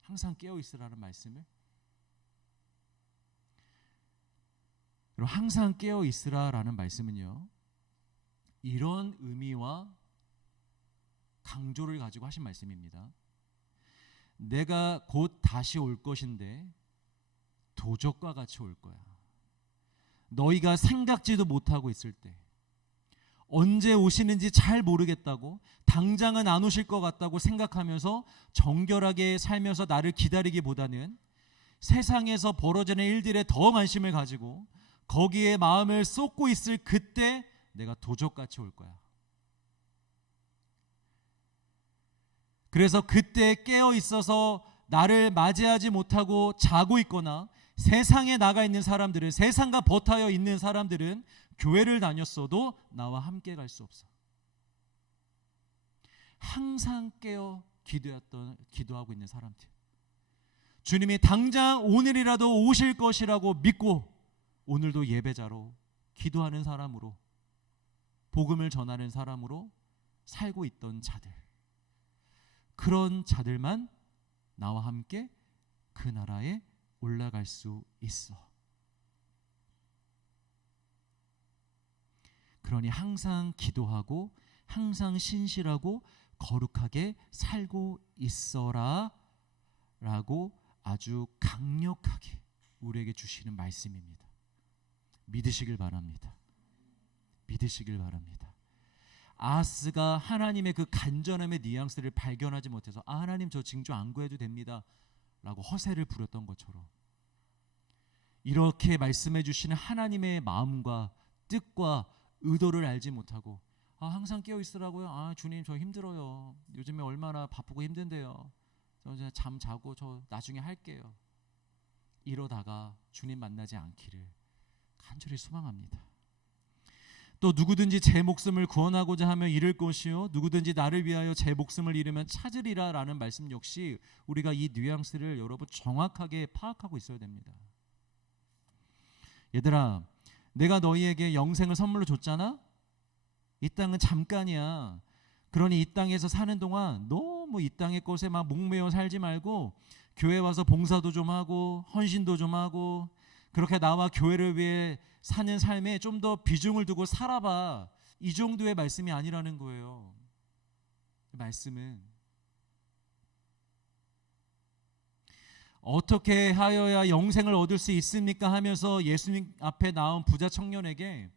항상 깨어 있으라는 말씀을. 여러분, 항상 깨어 있으라라는 말씀은요, 이런 의미와 강조를 가지고 하신 말씀입니다. 내가 곧 다시 올 것인데 도적과 같이 올 거야. 너희가 생각지도 못하고 있을 때, 언제 오시는지 잘 모르겠다고, 당장은 안 오실 것 같다고 생각하면서 정결하게 살면서 나를 기다리기보다는 세상에서 벌어지는 일들에 더 관심을 가지고 거기에 마음을 쏟고 있을 그때 내가 도적같이 올 거야. 그래서 그때 깨어 있어서 나를 맞이하지 못하고 자고 있거나 세상에 나가 있는 사람들은, 세상과 버타여 있는 사람들은 교회를 다녔어도 나와 함께 갈 수 없어. 항상 깨어 기도하고 있는 사람들, 주님이 당장 오늘이라도 오실 것이라고 믿고 오늘도 예배자로 기도하는 사람으로, 복음을 전하는 사람으로 살고 있던 자들, 그런 자들만 나와 함께 그 나라에 올라갈 수 있어. 그러니 항상 기도하고 항상 신실하고 거룩하게 살고 있어라 라고 아주 강력하게 우리에게 주시는 말씀입니다. 믿으시길 바랍니다. 믿으시길 바랍니다. 아하스가 하나님의 그 간절함의 뉘앙스를 발견하지 못해서 하나님 저 징조 안 구해도 됩니다 라고 허세를 부렸던 것처럼, 이렇게 말씀해 주시는 하나님의 마음과 뜻과 의도를 알지 못하고 항상 깨어 있으라고요. 주님 저 힘들어요. 요즘에 얼마나 바쁘고 힘든데요. 저 이제 잠 자고 저 나중에 할게요. 이러다가 주님 만나지 않기를 간절히 소망합니다. 또 누구든지 제 목숨을 구원하고자 하면 잃을 것이요 누구든지 나를 위하여 제 목숨을 잃으면 찾으리라 라는 말씀 역시 우리가 이 뉘앙스를 여러분 정확하게 파악하고 있어야 됩니다. 얘들아, 내가 너희에게 영생을 선물로 줬잖아? 이 땅은 잠깐이야. 그러니 이 땅에서 사는 동안 너무 이 땅의 것에 막 목매어 살지 말고 교회 와서 봉사도 좀 하고 헌신도 좀 하고 그렇게 나와 교회를 위해 사는 삶에 좀 더 비중을 두고 살아봐. 이 정도의 말씀이 아니라는 거예요. 말씀은 어떻게 하여야 영생을 얻을 수 있습니까 하면서 예수님 앞에 나온 부자 청년에게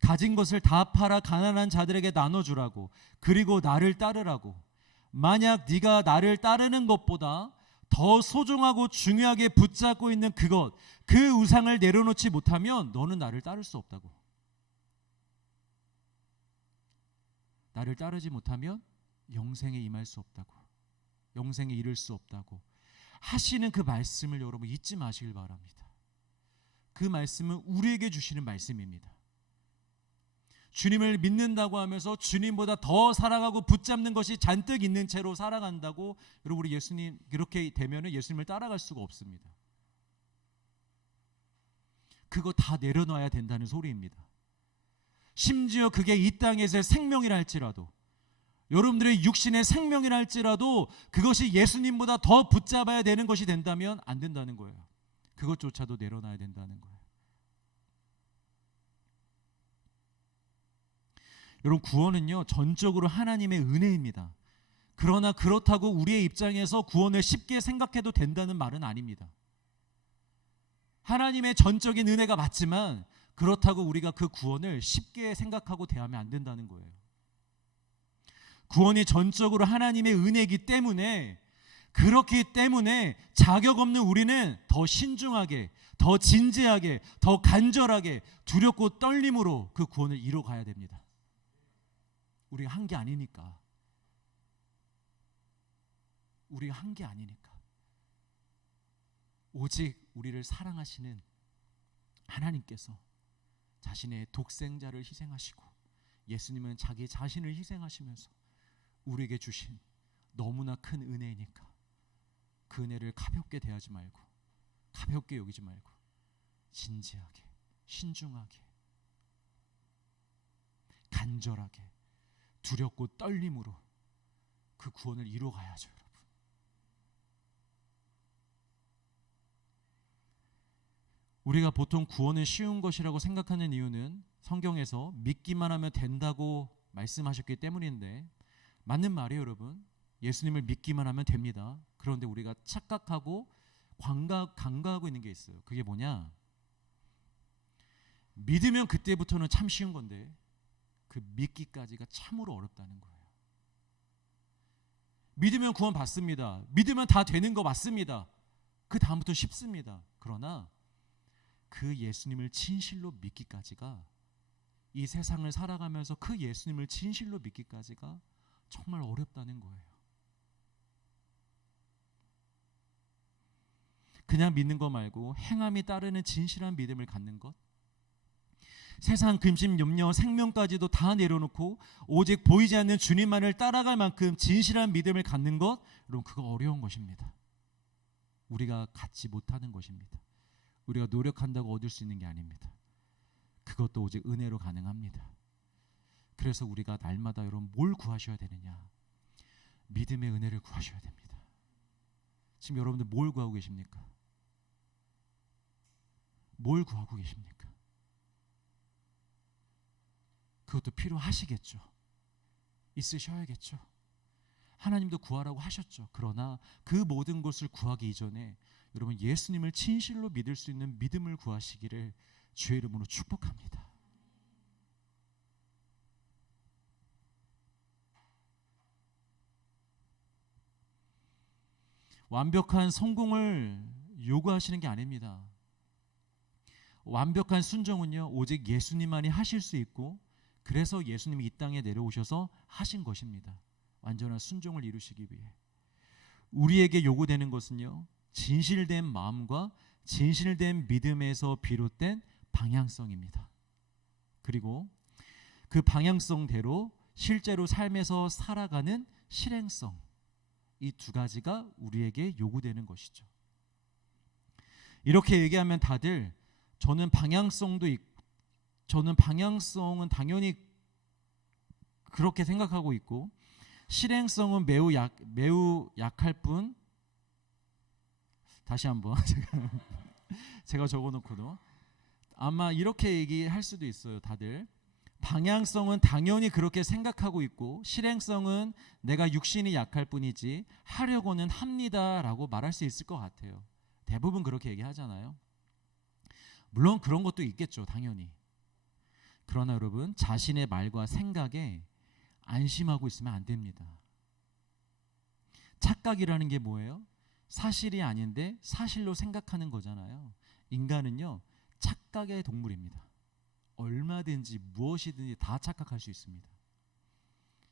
가진 것을 다 팔아 가난한 자들에게 나눠주라고, 그리고 나를 따르라고. 만약 네가 나를 따르는 것보다 더 소중하고 중요하게 붙잡고 있는 그것, 그 우상을 내려놓지 못하면 너는 나를 따를 수 없다고. 나를 따르지 못하면 영생에 임할 수 없다고, 영생에 이를 수 없다고 하시는 그 말씀을 여러분 잊지 마시길 바랍니다. 그 말씀은 우리에게 주시는 말씀입니다. 주님을 믿는다고 하면서 주님보다 더 살아가고 붙잡는 것이 잔뜩 있는 채로 살아간다고, 여러분 우리 예수님 이렇게 되면 예수님을 따라갈 수가 없습니다. 그거 다 내려놔야 된다는 소리입니다. 심지어 그게 이 땅에서의 생명이라 할지라도, 여러분들의 육신의 생명이라 할지라도 그것이 예수님보다 더 붙잡아야 되는 것이 된다면 안 된다는 거예요. 그것조차도 내려놔야 된다는 거예요. 여러분, 구원은요 전적으로 하나님의 은혜입니다. 그러나 그렇다고 우리의 입장에서 구원을 쉽게 생각해도 된다는 말은 아닙니다. 하나님의 전적인 은혜가 맞지만 그렇다고 우리가 그 구원을 쉽게 생각하고 대하면 안 된다는 거예요. 구원이 전적으로 하나님의 은혜이기 때문에, 그렇기 때문에 자격 없는 우리는 더 신중하게, 더 진지하게, 더 간절하게 두렵고 떨림으로 그 구원을 이뤄가야 됩니다. 우리가 한 게 아니니까. 우리가 한 게 아니니까. 오직 우리를 사랑하시는 하나님께서 자신의 독생자를 희생하시고, 예수님은 자기 자신을 희생하시면서 우리에게 주신 너무나 큰 은혜이니까 그 은혜를 가볍게 대하지 말고, 가볍게 여기지 말고 진지하게, 신중하게, 간절하게, 두렵고 떨림으로 그 구원을 이루어가야죠. 여러분, 우리가 보통 구원은 쉬운 것이라고 생각하는 이유는 성경에서 믿기만 하면 된다고 말씀하셨기 때문인데, 맞는 말이에요. 여러분, 예수님을 믿기만 하면 됩니다. 그런데 우리가 착각하고 간과하고 있는 게 있어요. 그게 뭐냐? 믿으면 그때부터는 참 쉬운 건데 그 믿기까지가 참으로 어렵다는 거예요. 믿으면 구원 받습니다. 믿으면 다 되는 거 맞습니다. 그 다음부터 쉽습니다. 그러나 그 예수님을 진실로 믿기까지가, 이 세상을 살아가면서 그 예수님을 진실로 믿기까지가 정말 어렵다는 거예요. 그냥 믿는 거 말고 행함이 따르는 진실한 믿음을 갖는 것, 세상 근심 염려 생명까지도 다 내려놓고 오직 보이지 않는 주님만을 따라갈 만큼 진실한 믿음을 갖는 것, 여러분 그거 어려운 것입니다. 우리가 갖지 못하는 것입니다. 우리가 노력한다고 얻을 수 있는 게 아닙니다. 그것도 오직 은혜로 가능합니다. 그래서 우리가 날마다 여러분 뭘 구하셔야 되느냐? 믿음의 은혜를 구하셔야 됩니다. 지금 여러분들 뭘 구하고 계십니까? 뭘 구하고 계십니까? 그것도 필요하시겠죠. 있으셔야겠죠. 하나님도 구하라고 하셨죠. 그러나 그 모든 것을 구하기 이전에 여러분 예수님을 진실로 믿을 수 있는 믿음을 구하시기를 주의 이름으로 축복합니다. 완벽한 성공을 요구하시는 게 아닙니다. 완벽한 순종은요, 오직 예수님만이 하실 수 있고, 그래서 예수님이 이 땅에 내려오셔서 하신 것입니다. 완전한 순종을 이루시기 위해. 우리에게 요구되는 것은요, 진실된 마음과 진실된 믿음에서 비롯된 방향성입니다. 그리고 그 방향성대로 실제로 삶에서 살아가는 실행성, 이 두 가지가 우리에게 요구되는 것이죠. 이렇게 얘기하면 다들 저는 방향성은 당연히 그렇게 생각하고 있고 실행성은 매우 약할 뿐. 다시 한번 제가 적어놓고도 아마 이렇게 얘기할 수도 있어요. 다들 방향성은 당연히 그렇게 생각하고 있고 실행성은 내가 육신이 약할 뿐이지 하려고는 합니다라고 말할 수 있을 것 같아요. 대부분 그렇게 얘기하잖아요. 물론 그런 것도 있겠죠, 당연히. 그러나 여러분 자신의 말과 생각에 안심하고 있으면 안 됩니다. 착각이라는 게 뭐예요? 사실이 아닌데 사실로 생각하는 거잖아요. 인간은요 착각의 동물입니다. 얼마든지 무엇이든지 다 착각할 수 있습니다.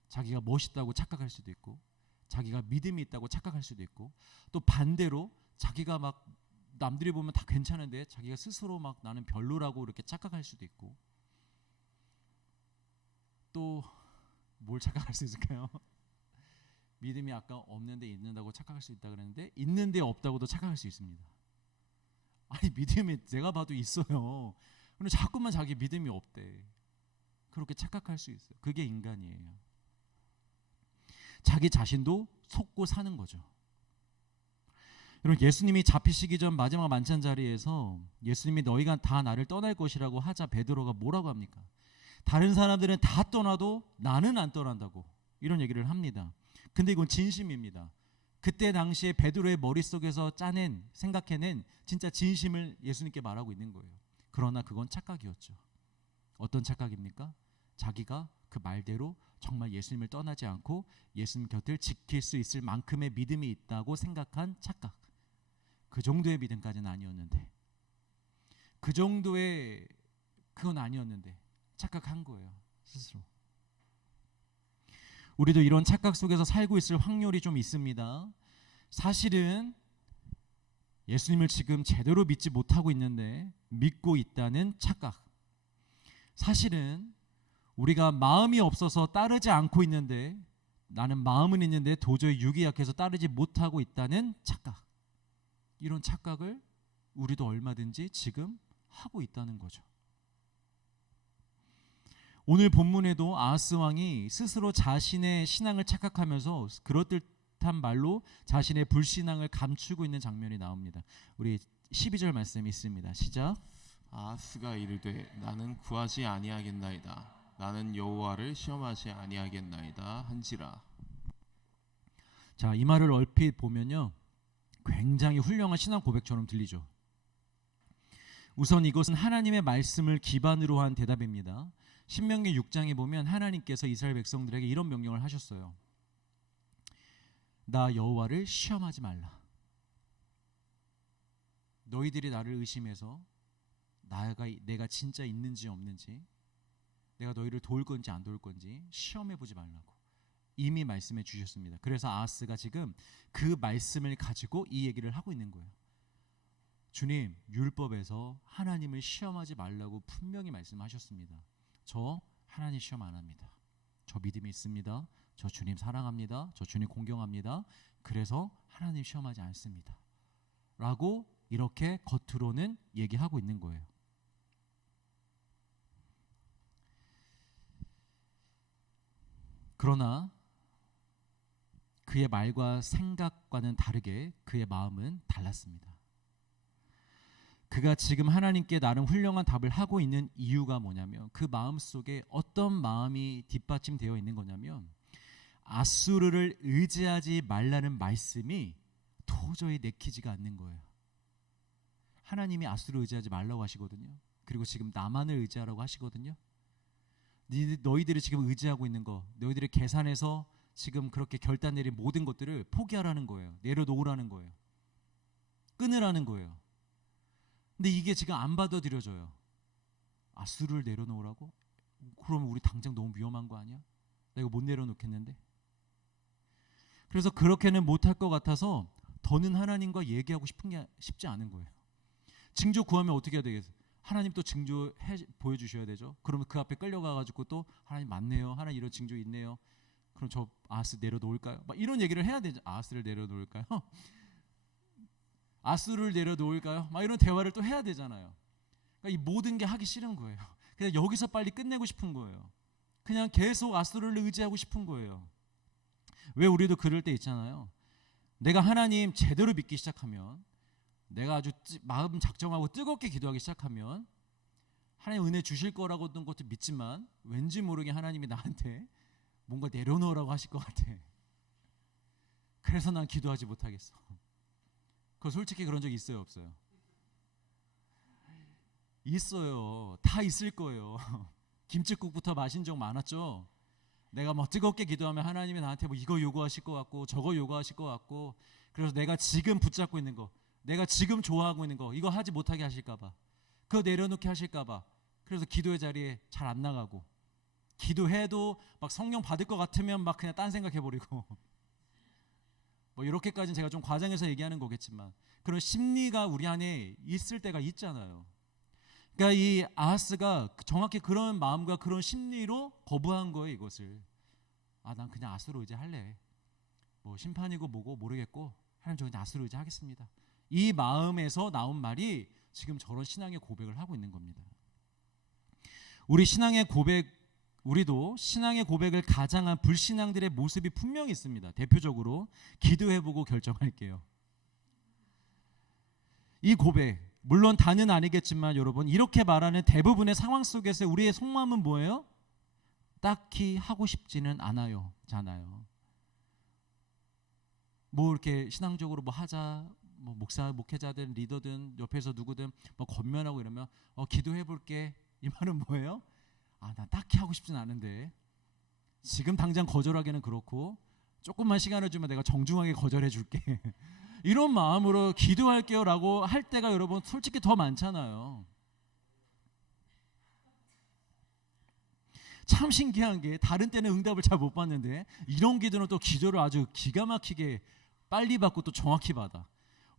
자기가 멋있다고 착각할 수도 있고, 자기가 믿음이 있다고 착각할 수도 있고, 또 반대로 자기가 막 남들이 보면 다 괜찮은데 자기가 스스로 막 나는 별로라고 이렇게 착각할 수도 있고, 또 뭘 착각할 수 있을까요? 믿음이 아까 없는데 있는다고 착각할 수 있다 그랬는데 있는데 없다고도 착각할 수 있습니다. 아니 믿음이 내가 봐도 있어요. 근데 자꾸만 자기 믿음이 없대. 그렇게 착각할 수 있어요. 그게 인간이에요. 자기 자신도 속고 사는 거죠. 여러분 예수님이 잡히시기 전 마지막 만찬 자리에서 예수님이 너희가 다 나를 떠날 것이라고 하자 베드로가 뭐라고 합니까? 다른 사람들은 다 떠나도 나는 안 떠난다고 이런 얘기를 합니다. 근데 이건 진심입니다. 그때 당시에 베드로의 머릿속에서 생각해낸 진짜 진심을 예수님께 말하고 있는 거예요. 그러나 그건 착각이었죠. 어떤 착각입니까? 자기가 그 말대로 정말 예수님을 떠나지 않고 예수님 곁을 지킬 수 있을 만큼의 믿음이 있다고 생각한 착각. 그 정도의 믿음까지는 아니었는데, 그 정도의 그건 아니었는데 착각한 거예요, 스스로. 우리도 이런 착각 속에서 살고 있을 확률이 좀 있습니다. 사실은 예수님을 지금 제대로 믿지 못하고 있는데 믿고 있다는 착각. 사실은 우리가 마음이 없어서 따르지 않고 있는데 나는 마음은 있는데 도저히 육이 약해서 따르지 못하고 있다는 착각. 이런 착각을 우리도 얼마든지 지금 하고 있다는 거죠. 오늘 본문에도 아하스 왕이 스스로 자신의 신앙을 착각하면서 그럴듯한 말로 자신의 불신앙을 감추고 있는 장면이 나옵니다. 우리 12절 말씀 있습니다. 시작. 아하스가 이르되 나는 구하지 아니하겠나이다. 나는 여호와를 시험하지 아니하겠나이다 한지라. 자, 이 말을 얼핏 보면요 굉장히 훌륭한 신앙 고백처럼 들리죠. 우선 이것은 하나님의 말씀을 기반으로 한 대답입니다. 신명기 6장에 보면 하나님께서 이스라엘 백성들에게 이런 명령을 하셨어요. 나 여호와를 시험하지 말라. 너희들이 나를 의심해서 내가 진짜 있는지 없는지, 내가 너희를 도울 건지 안 도울 건지 시험해 보지 말라고 이미 말씀해 주셨습니다. 그래서 아하스가 지금 그 말씀을 가지고 이 얘기를 하고 있는 거예요. 주님, 율법에서 하나님을 시험하지 말라고 분명히 말씀하셨습니다. 저 하나님 시험 안 합니다. 저 믿음이 있습니다. 저 주님 사랑합니다. 저 주님 공경합니다. 그래서 하나님 시험하지 않습니다. 라고 이렇게 겉으로는 얘기하고 있는 거예요. 그러나 그의 말과 생각과는 다르게 그의 마음은 달랐습니다. 그가 지금 하나님께 나름 훌륭한 답을 하고 있는 이유가 뭐냐면, 그 마음 속에 어떤 마음이 뒷받침되어 있는 거냐면, 아수르를 의지하지 말라는 말씀이 도저히 내키지가 않는 거예요. 하나님이 아수르를 의지하지 말라고 하시거든요. 그리고 지금 나만을 의지하라고 하시거든요. 너희들이 지금 의지하고 있는 거, 너희들이 계산해서 지금 그렇게 결단 내린 모든 것들을 포기하라는 거예요. 내려놓으라는 거예요. 끊으라는 거예요. 근데 이게 지금 안 받아들여져요. 아수르를 내려놓으라고? 그러면 우리 당장 너무 위험한 거 아니야? 나 이거 못 내려놓겠는데? 그래서 그렇게는 못할 것 같아서 더는 하나님과 얘기하고 싶지 않은 거예요. 징조 구하면 어떻게 해야 되겠어요? 하나님 또 징조 보여주셔야 되죠. 그러면 그 앞에 끌려가가지고 또 하나님 맞네요. 하나님 이런 징조 있네요. 그럼 저 아하스 내려놓을까요? 막 이런 얘기를 해야 되죠. 아하스를 내려놓을까요? 아수르를 내려놓을까요? 막 이런 대화를 또 해야 되잖아요. 그러니까 이 모든 게 하기 싫은 거예요. 그냥 여기서 빨리 끝내고 싶은 거예요. 그냥 계속 아수르를 의지하고 싶은 거예요. 왜 우리도 그럴 때 있잖아요. 내가 하나님 제대로 믿기 시작하면, 내가 아주 마음 작정하고 뜨겁게 기도하기 시작하면 하나님 은혜 주실 거라고 하던 것도 믿지만 왠지 모르게 하나님이 나한테 뭔가 내려놓으라고 하실 것 같아. 그래서 난 기도하지 못하겠어. 그거 솔직히 그런 적 있어요, 없어요? 있어요. 다 있을 거예요. 김칫국부터 마신 적 많았죠. 내가 막 뜨겁게 기도하면 하나님이 나한테 뭐 이거 요구하실 것 같고 저거 요구하실 것 같고, 그래서 내가 지금 붙잡고 있는 거, 내가 지금 좋아하고 있는 거, 이거 하지 못하게 하실까 봐, 그거 내려놓게 하실까 봐, 그래서 기도의 자리에 잘 안 나가고, 기도해도 막 성령 받을 것 같으면 막 그냥 딴 생각해버리고 뭐 이렇게까지는 제가 좀 과장해서 얘기하는 거겠지만 그런 심리가 우리 안에 있을 때가 있잖아요. 그러니까 이 아하스가 정확히 그런 마음과 그런 심리로 거부한 거예요. 이것을 난 그냥 아수르 의지할래. 뭐 심판이고 뭐고 모르겠고 하나님 저 그냥 아수르 의지하겠습니다. 이 마음에서 나온 말이 지금 저런 신앙의 고백을 하고 있는 겁니다. 우리도 신앙의 고백을 가장한 불신앙들의 모습이 분명히 있습니다. 대표적으로 기도해보고 결정할게요. 이 고백, 물론 다는 아니겠지만 여러분, 이렇게 말하는 대부분의 상황 속에서 우리의 속마음은 뭐예요? 딱히 하고 싶지는 않아요 잖아요. 뭐 이렇게 신앙적으로 뭐 하자, 뭐 목사, 목회자든 리더든 옆에서 누구든 뭐 권면하고 이러면 기도해볼게, 이 말은 뭐예요? 난 딱히 하고 싶진 않은데 지금 당장 거절하기는 그렇고 조금만 시간을 주면 내가 정중하게 거절해 줄게. 이런 마음으로 기도할게요 라고 할 때가 여러분 솔직히 더 많잖아요. 참 신기한 게 다른 때는 응답을 잘 못 받는데 이런 기도는 또 기도를 아주 기가 막히게 빨리 받고 또 정확히 받아.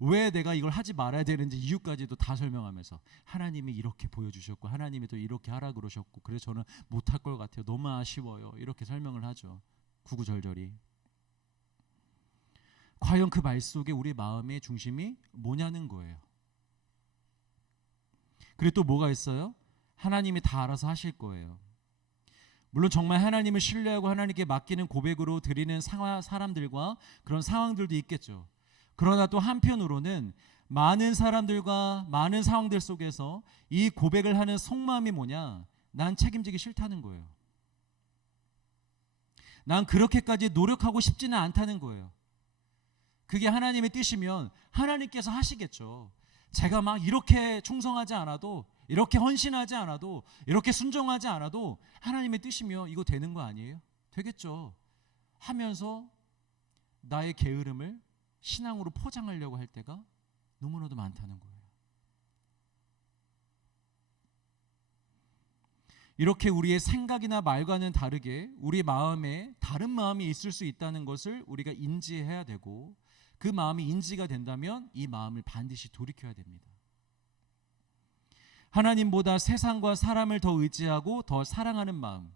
왜 내가 이걸 하지 말아야 되는지 이유까지도 다 설명하면서 하나님이 이렇게 보여주셨고 하나님이 또 이렇게 하라 그러셨고 그래서 저는 못할 것 같아요. 너무 아쉬워요. 이렇게 설명을 하죠. 구구절절히. 과연 그 말 속에 우리 마음의 중심이 뭐냐는 거예요. 그리고 또 뭐가 있어요? 하나님이 다 알아서 하실 거예요. 물론 정말 하나님을 신뢰하고 하나님께 맡기는 고백으로 드리는 사람들과 그런 상황들도 있겠죠. 그러나 또 한편으로는 많은 사람들과 많은 상황들 속에서 이 고백을 하는 속마음이 뭐냐? 난 책임지기 싫다는 거예요. 난 그렇게까지 노력하고 싶지는 않다는 거예요. 그게 하나님의 뜻이면 하나님께서 하시겠죠. 제가 막 이렇게 충성하지 않아도, 이렇게 헌신하지 않아도, 이렇게 순종하지 않아도 하나님의 뜻이면 이거 되는 거 아니에요? 되겠죠. 하면서 나의 게으름을 신앙으로 포장하려고 할 때가 너무나도 많다는 거예요. 이렇게 우리의 생각이나 말과는 다르게 우리 마음에 다른 마음이 있을 수 있다는 것을 우리가 인지해야 되고, 그 마음이 인지가 된다면 이 마음을 반드시 돌이켜야 됩니다. 하나님보다 세상과 사람을 더 의지하고 더 사랑하는 마음,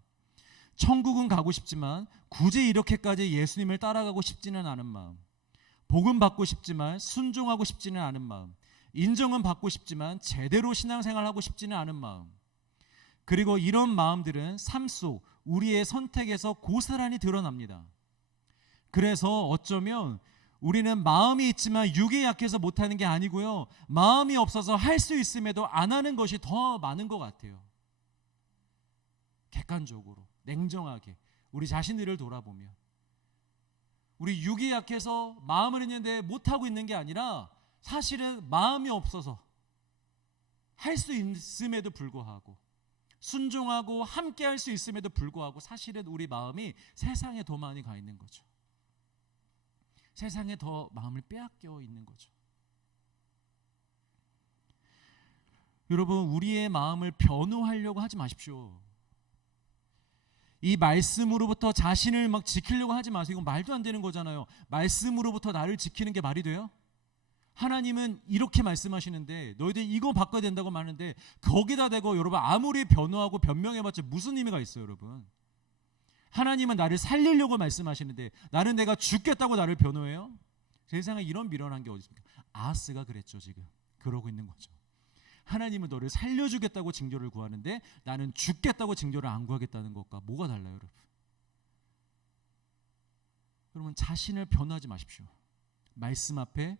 천국은 가고 싶지만 굳이 이렇게까지 예수님을 따라가고 싶지는 않은 마음, 복음 받고 싶지만 순종하고 싶지는 않은 마음, 인정은 받고 싶지만 제대로 신앙생활하고 싶지는 않은 마음, 그리고 이런 마음들은 삶 속 우리의 선택에서 고스란히 드러납니다. 그래서 어쩌면 우리는 마음이 있지만 육이 약해서 못하는 게 아니고요, 마음이 없어서 할 수 있음에도 안 하는 것이 더 많은 것 같아요. 객관적으로 냉정하게 우리 자신들을 돌아보면 우리 육이 약해서 마음을 있는데 못하고 있는 게 아니라 사실은 마음이 없어서 할 수 있음에도 불구하고, 순종하고 함께 할 수 있음에도 불구하고 사실은 우리 마음이 세상에 더 많이 가 있는 거죠. 세상에 더 마음을 빼앗겨 있는 거죠. 여러분, 우리의 마음을 변호하려고 하지 마십시오. 이 말씀으로부터 자신을 막 지키려고 하지 마세요. 이건 말도 안 되는 거잖아요. 말씀으로부터 나를 지키는 게 말이 돼요? 하나님은 이렇게 말씀하시는데 너희들 이거 바꿔야 된다고 말하는데 거기다 대고 여러분 아무리 변호하고 변명해봤자 무슨 의미가 있어요, 여러분? 하나님은 나를 살리려고 말씀하시는데 나는 내가 죽겠다고 나를 변호해요? 세상에 이런 미련한 게 어디 있습니까? 아하스가 그랬죠. 지금 그러고 있는 거죠. 하나님은 너를 살려주겠다고 징조를 구하는데 나는 죽겠다고 징조를 안 구하겠다는 것과 뭐가 달라요, 여러분? 여러분, 자신을 변호하지 마십시오. 말씀 앞에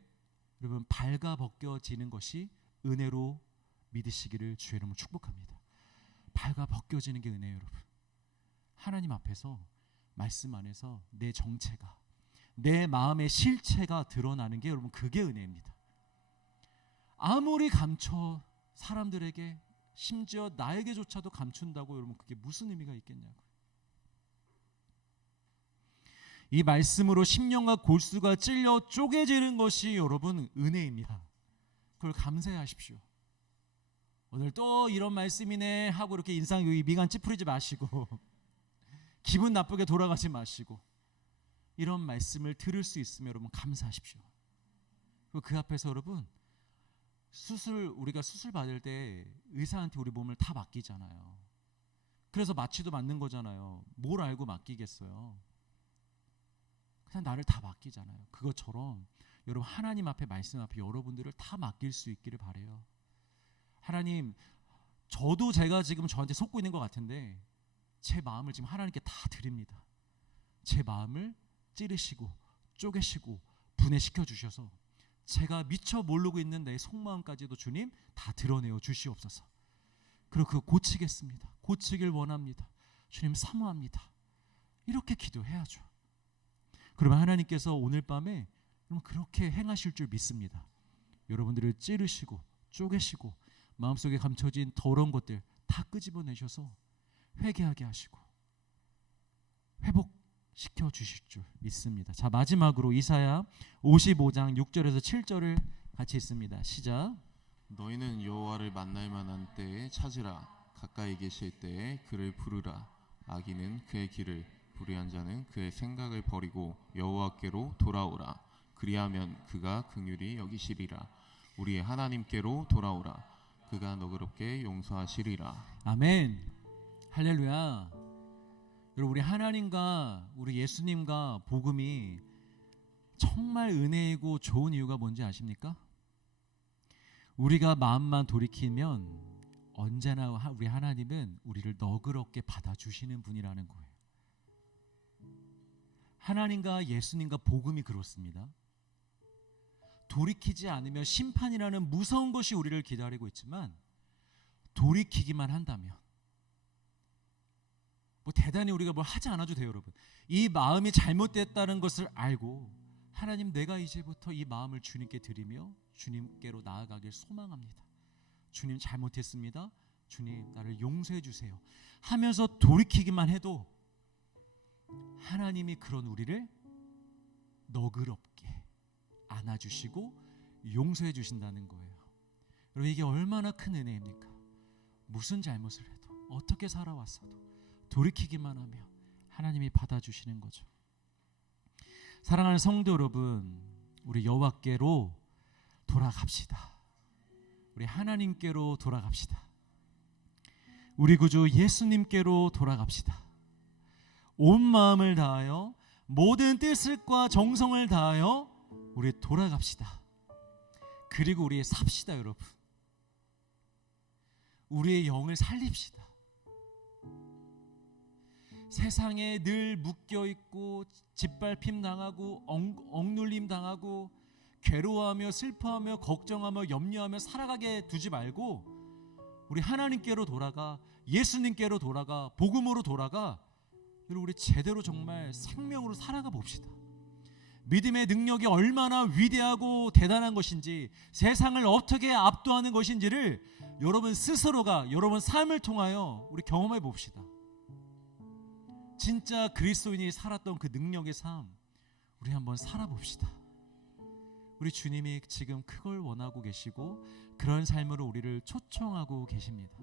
여러분 발가 벗겨지는 것이 은혜로 믿으시기를 주의 이름으로 축복합니다. 발가 벗겨지는 게 은혜예요, 여러분. 하나님 앞에서, 말씀 안에서 내 정체가, 내 마음의 실체가 드러나는 게 여러분 그게 은혜입니다. 아무리 감춰 사람들에게, 심지어 나에게조차도 감춘다고 여러분 그게 무슨 의미가 있겠냐고요. 이 말씀으로 심령과 골수가 찔려 쪼개지는 것이 여러분 은혜입니다. 그걸 감사하십시오. 오늘 또 이런 말씀이네 하고 이렇게 인상 미간 찌푸리지 마시고 기분 나쁘게 돌아가지 마시고 이런 말씀을 들을 수 있으면 여러분 감사하십시오. 그 앞에서 여러분 우리가 수술 받을 때 의사한테 우리 몸을 다 맡기잖아요. 그래서 마취도 맞는 거잖아요. 뭘 알고 맡기겠어요? 그냥 나를 다 맡기잖아요. 그것처럼 여러분 하나님 앞에, 말씀 앞에 여러분들을 다 맡길 수 있기를 바라요. 하나님, 저도 제가 지금 저한테 속고 있는 것 같은데 제 마음을 지금 하나님께 다 드립니다. 제 마음을 찌르시고 쪼개시고 분해시켜 주셔서 제가 미처 모르고 있는 내 속마음까지도 주님 다 드러내어 주시옵소서. 그리고 그거 고치겠습니다. 고치길 원합니다. 주님 사모합니다. 이렇게 기도해야죠. 그러면 하나님께서 오늘 밤에 그렇게 행하실 줄 믿습니다. 여러분들을 찌르시고 쪼개시고 마음속에 감춰진 더러운 것들 다 끄집어내셔서 회개하게 하시고 회복시켜 주실 줄 믿습니다. 자, 마지막으로 이사야 55장 6절에서 7절을 같이 읽습니다. 시작. 너희는 여호와를 만날 만한 때에 찾으라. 가까이 계실 때에 그를 부르라. 악인은 그의 길을, 불의한 자는 그의 생각을 버리고 여호와께로 돌아오라. 그리하면 그가 긍휼히 여기시리라. 우리의 하나님께로 돌아오라. 그가 너그럽게 용서하시리라. 아멘. 할렐루야. 여러분, 우리 하나님과 우리 예수님과 복음이 정말 은혜이고 좋은 이유가 뭔지 아십니까? 우리가 마음만 돌이키면 언제나 우리 하나님은 우리를 너그럽게 받아주시는 분이라는 거예요. 하나님과 예수님과 복음이 그렇습니다. 돌이키지 않으면 심판이라는 무서운 것이 우리를 기다리고 있지만 돌이키기만 한다면 뭐 대단히 우리가 뭘 하지 않아도 돼요, 여러분. 이 마음이 잘못됐다는 것을 알고 하나님, 내가 이제부터 이 마음을 주님께 드리며 주님께로 나아가길 소망합니다. 주님, 잘못했습니다. 주님, 나를 용서해 주세요 하면서 돌이키기만 해도 하나님이 그런 우리를 너그럽게 안아주시고 용서해 주신다는 거예요. 여러분, 이게 얼마나 큰 은혜입니까? 무슨 잘못을 해도, 어떻게 살아왔어도 돌이키기만 하면 하나님이 받아주시는 거죠. 사랑하는 성도 여러분, 우리 여호와께로 돌아갑시다. 우리 하나님께로 돌아갑시다. 우리 구주 예수님께로 돌아갑시다. 온 마음을 다하여 모든 뜻과 정성을 다하여 우리 돌아갑시다. 그리고 우리 삽시다. 여러분, 우리의 영을 살립시다. 세상에 늘 묶여있고 짓밟힘 당하고 억눌림 당하고 괴로워하며 슬퍼하며 걱정하며 염려하며 살아가게 두지 말고 우리 하나님께로 돌아가, 예수님께로 돌아가, 복음으로 돌아가, 우리 제대로 정말 생명으로 살아가 봅시다. 믿음의 능력이 얼마나 위대하고 대단한 것인지, 세상을 어떻게 압도하는 것인지를 여러분 스스로가 여러분 삶을 통하여 우리 경험해 봅시다. 진짜 그리스도인이 살았던 그 능력의 삶 우리 한번 살아봅시다. 우리 주님이 지금 그걸 원하고 계시고 그런 삶으로 우리를 초청하고 계십니다.